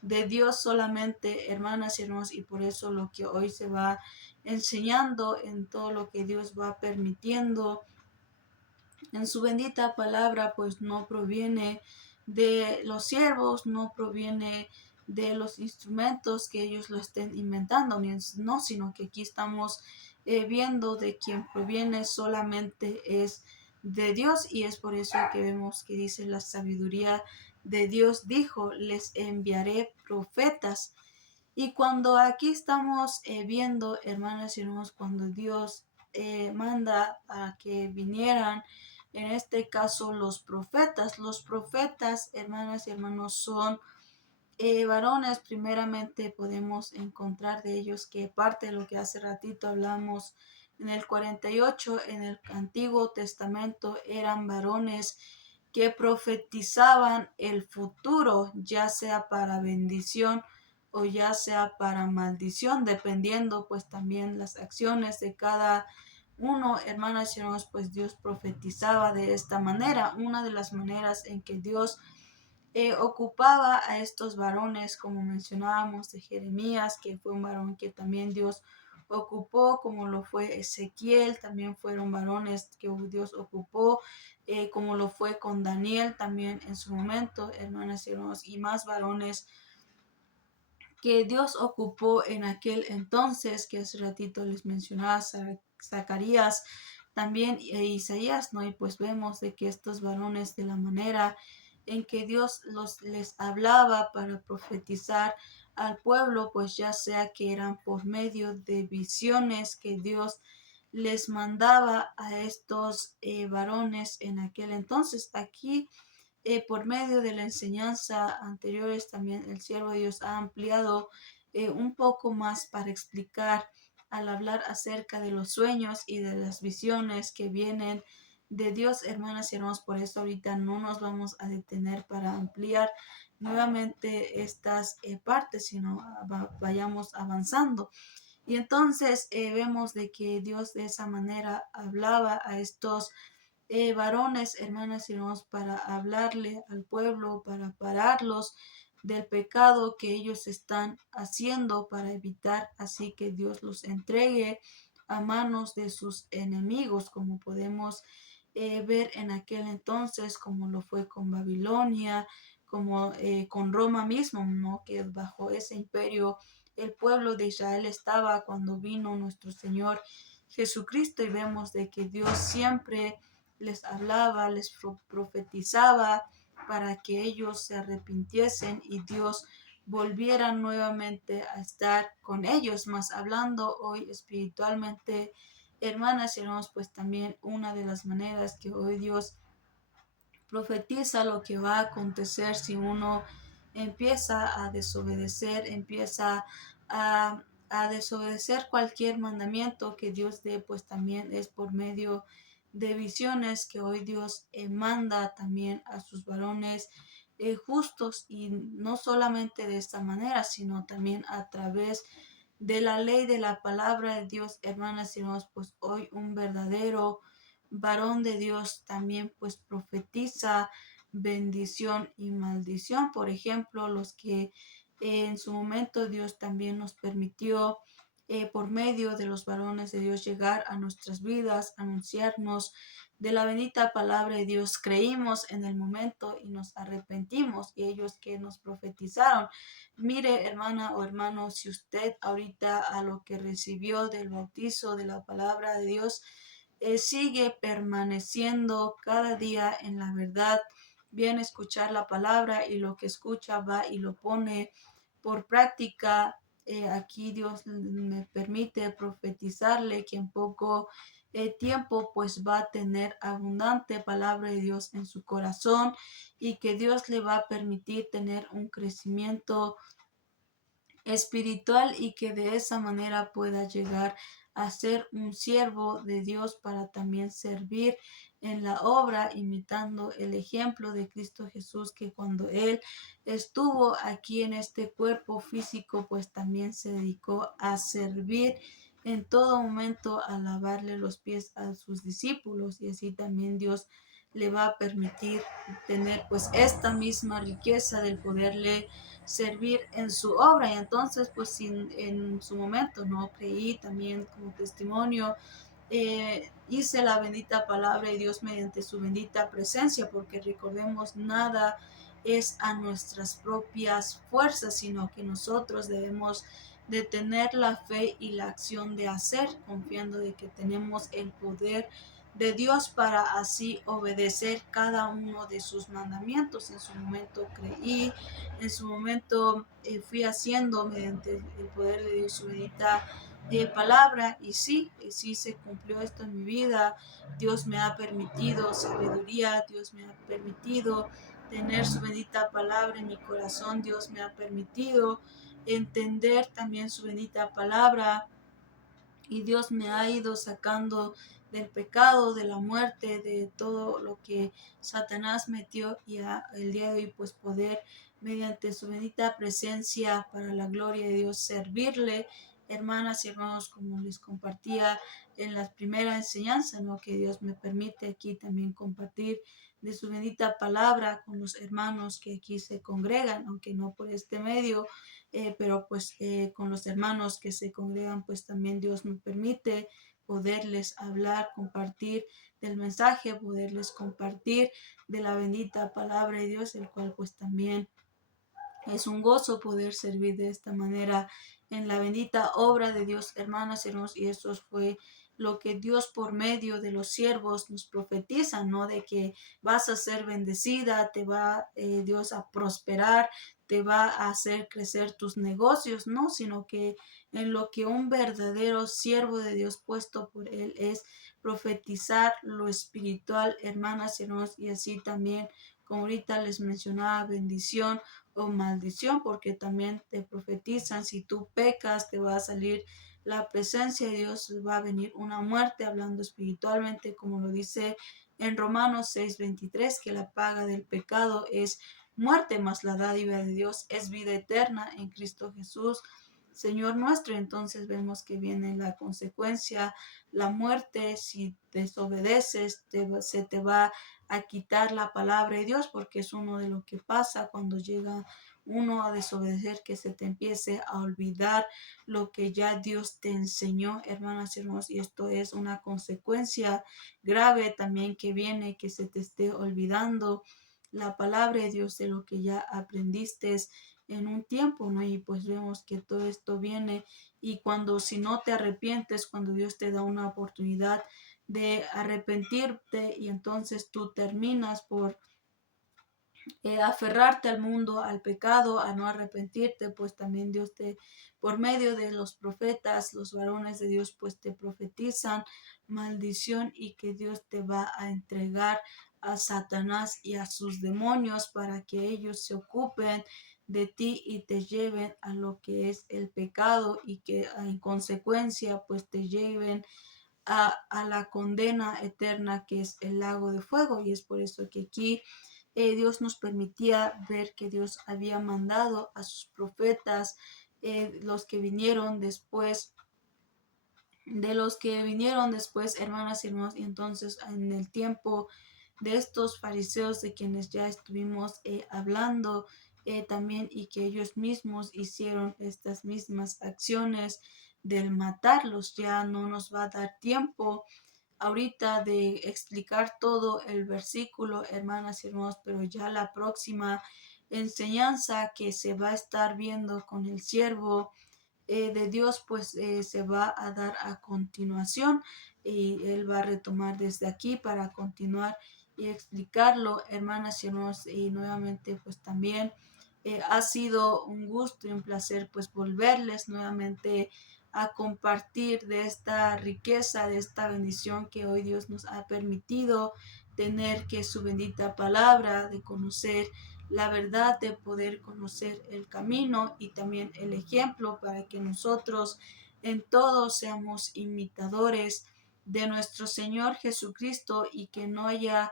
de Dios solamente, hermanas y hermanos, y por eso lo que hoy se va enseñando en todo lo que Dios va permitiendo en su bendita palabra, pues no proviene de los siervos, no proviene de los instrumentos que ellos lo estén inventando, no, sino que aquí estamos viendo de quien proviene solamente es de Dios, y es por eso que vemos que dice la sabiduría de Dios dijo, les enviaré profetas. Y cuando aquí estamos viendo, hermanas y hermanos, cuando Dios manda a que vinieran, en este caso los profetas, hermanas y hermanos, son varones. Primeramente podemos encontrar de ellos que parte de lo que hace ratito hablamos en el 48, en el Antiguo Testamento, eran varones que profetizaban el futuro, ya sea para bendición o ya sea para maldición, dependiendo pues también las acciones de cada uno, hermanas y hermanos, pues Dios profetizaba de esta manera. Una de las maneras en que Dios ocupaba a estos varones, como mencionábamos de Jeremías, que fue un varón que también Dios ocupó, como lo fue Ezequiel, también fueron varones que Dios ocupó, como lo fue con Daniel también en su momento, hermanas y hermanos, y más varones que Dios ocupó en aquel entonces, que hace ratito les mencionaba Zacarías, también Isaías, ¿no? Y pues vemos de que estos varones, de la manera en que Dios les hablaba para profetizar al pueblo, pues ya sea que eran por medio de visiones que Dios les mandaba a estos varones en aquel entonces. Aquí por medio de la enseñanza anteriores, también el siervo de Dios ha ampliado un poco más para explicar al hablar acerca de los sueños y de las visiones que vienen de Dios, hermanas y hermanos. Por eso ahorita no nos vamos a detener para ampliar nuevamente estas partes, sino vayamos avanzando. Y entonces vemos de que Dios de esa manera hablaba a estos varones, hermanas y hermanos, para hablarle al pueblo, para pararlos del pecado que ellos están haciendo, para evitar así que Dios los entregue a manos de sus enemigos, como podemos ver en aquel entonces, como lo fue con Babilonia, como con Roma mismo, ¿no? Que bajo ese imperio el pueblo de Israel estaba cuando vino nuestro Señor Jesucristo, y vemos de que Dios siempre les hablaba, les profetizaba para que ellos se arrepintiesen y Dios volviera nuevamente a estar con ellos. Más hablando hoy espiritualmente, hermanas y hermanos, pues también una de las maneras que hoy Dios profetiza lo que va a acontecer si uno empieza a desobedecer, empieza a desobedecer cualquier mandamiento que Dios dé, pues también es por medio de visiones que hoy Dios manda también a sus varones justos, y no solamente de esta manera, sino también a través de la ley de la palabra de Dios, hermanas y hermanos, pues hoy un verdadero varón de Dios también pues profetiza bendición y maldición. Por ejemplo, los que en su momento Dios también nos permitió por medio de los varones de Dios llegar a nuestras vidas, anunciarnos de la bendita palabra de Dios. Creímos en el momento y nos arrepentimos, y ellos que nos profetizaron. Mire, hermana o hermano, si usted ahorita a lo que recibió del bautizo de la palabra de Dios sigue permaneciendo cada día en la verdad, viene a escuchar la palabra y lo que escucha va y lo pone por práctica. Aquí Dios me permite profetizarle que en poco tiempo pues va a tener abundante palabra de Dios en su corazón, y que Dios le va a permitir tener un crecimiento espiritual, y que de esa manera pueda llegar a ser un siervo de Dios para también servir en la obra, imitando el ejemplo de Cristo Jesús, que cuando Él estuvo aquí en este cuerpo físico, pues también se dedicó a servir en todo momento, a lavarle los pies a sus discípulos, y así también Dios le va a permitir tener pues esta misma riqueza del poderle servir en su obra. Y entonces pues sin, en su momento no creí también como testimonio, hice la bendita palabra de Dios mediante su bendita presencia, porque recordemos, nada es a nuestras propias fuerzas, sino que nosotros debemos de tener la fe y la acción de hacer, confiando de que tenemos el poder de Dios para así obedecer cada uno de sus mandamientos. En su momento creí, en su momento fui haciendo mediante el poder de Dios su bendita palabra, y sí, sí se cumplió esto en mi vida. Dios me ha permitido sabiduría, Dios me ha permitido tener su bendita palabra en mi corazón, Dios me ha permitido entender también su bendita palabra, y Dios me ha ido sacando del pecado, de la muerte, de todo lo que Satanás metió, y el día de hoy pues poder mediante su bendita presencia para la gloria de Dios servirle, hermanas y hermanos, como les compartía en la primera enseñanza, ¿no? Que Dios me permite aquí también compartir de su bendita palabra con los hermanos que aquí se congregan, aunque no por este medio, pero pues con los hermanos que se congregan, pues también Dios me permite poderles hablar, compartir del mensaje, poderles compartir de la bendita palabra de Dios, el cual pues también es un gozo poder servir de esta manera en la bendita obra de Dios, hermanas y hermanos, y eso fue lo que Dios por medio de los siervos nos profetiza, ¿no? De que vas a ser bendecida, te va Dios a prosperar, te va a hacer crecer tus negocios, ¿no? Sino que en lo que un verdadero siervo de Dios puesto por él es profetizar lo espiritual, hermanas y hermanos, y así también, como ahorita les mencionaba, bendición o maldición, porque también te profetizan, si tú pecas, te va a salir la presencia de Dios, va a venir una muerte, hablando espiritualmente, como lo dice en Romanos 6:23, que la paga del pecado es muerte, mas la dádiva de Dios es vida eterna en Cristo Jesús, Señor nuestro. Entonces vemos que viene la consecuencia, la muerte. Si desobedeces, se te va a quitar la palabra de Dios, porque es uno de lo que pasa cuando llega uno a desobedecer, que se te empiece a olvidar lo que ya Dios te enseñó, hermanas y hermanos, y esto es una consecuencia grave también que viene, que se te esté olvidando la palabra de Dios, de lo que ya aprendiste en un tiempo, ¿no? Y pues vemos que todo esto viene, y cuando, si no te arrepientes, cuando Dios te da una oportunidad de arrepentirte, y entonces tú terminas por aferrarte al mundo, al pecado, a no arrepentirte, pues también Dios te, por medio de los profetas, los varones de Dios, pues te profetizan maldición, y que Dios te va a entregar a Satanás y a sus demonios para que ellos se ocupen de ti y te lleven a lo que es el pecado, y que en consecuencia pues te lleven a la condena eterna, que es el lago de fuego. Y es por eso que aquí Dios nos permitía ver que Dios había mandado a sus profetas, los que vinieron después, de los que vinieron después, hermanas y hermanos. Y entonces en el tiempo de estos fariseos, de quienes ya estuvimos hablando también, y que ellos mismos hicieron estas mismas acciones del matarlos, ya no nos va a dar tiempo ahorita de explicar todo el versículo, hermanas y hermanos, pero ya la próxima enseñanza que se va a estar viendo con el siervo de Dios, pues se va a dar a continuación, y él va a retomar desde aquí para continuar y explicarlo, hermanas y hermanos. Y nuevamente pues también ha sido un gusto y un placer pues volverles nuevamente a compartir de esta riqueza, de esta bendición que hoy Dios nos ha permitido tener, que es su bendita palabra, de conocer la verdad, de poder conocer el camino y también el ejemplo, para que nosotros en todo seamos imitadores de nuestro Señor Jesucristo, y que no haya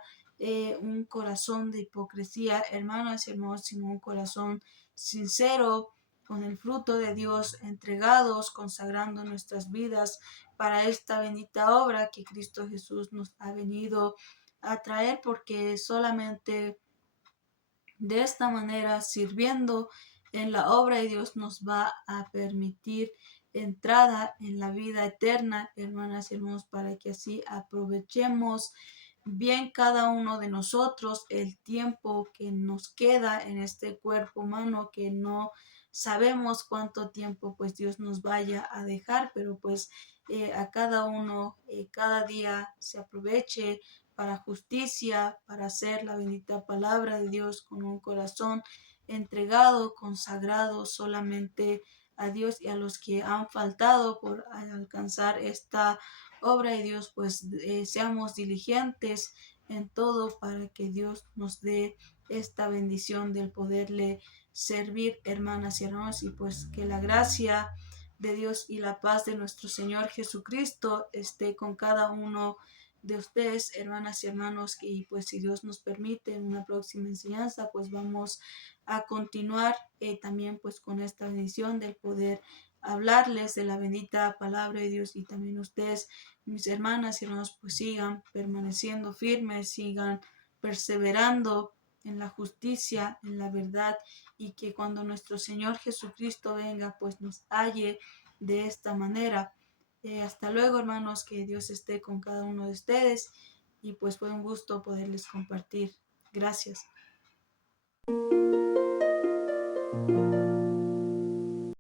un corazón de hipocresía, hermanas y hermanos, sino un corazón sincero, con el fruto de Dios, entregados, consagrando nuestras vidas para esta bendita obra que Cristo Jesús nos ha venido atraer, porque solamente de esta manera, sirviendo en la obra de Dios, nos va a permitir entrada en la vida eterna, hermanas y hermanos, para que así aprovechemos bien cada uno de nosotros el tiempo que nos queda en este cuerpo humano, que no sabemos cuánto tiempo pues Dios nos vaya a dejar, pero pues a cada uno cada día se aproveche para justicia, para hacer la bendita palabra de Dios con un corazón entregado, consagrado solamente a Dios, y a los que han faltado por alcanzar esta obra de Dios, pues seamos diligentes en todo para que Dios nos dé esta bendición del poderle servir, hermanas y hermanos, y pues que la gracia de Dios y la paz de nuestro Señor Jesucristo esté con cada uno de ustedes, hermanas y hermanos, y pues si Dios nos permite en una próxima enseñanza, pues vamos a continuar también pues con esta bendición del poder hablarles de la bendita palabra de Dios, y también ustedes, mis hermanas y hermanos, pues sigan permaneciendo firmes, sigan perseverando en la justicia, en la verdad, y que cuando nuestro Señor Jesucristo venga, pues nos halle de esta manera. Hasta luego, hermanos, que Dios esté con cada uno de ustedes, y pues fue un gusto poderles compartir. Gracias.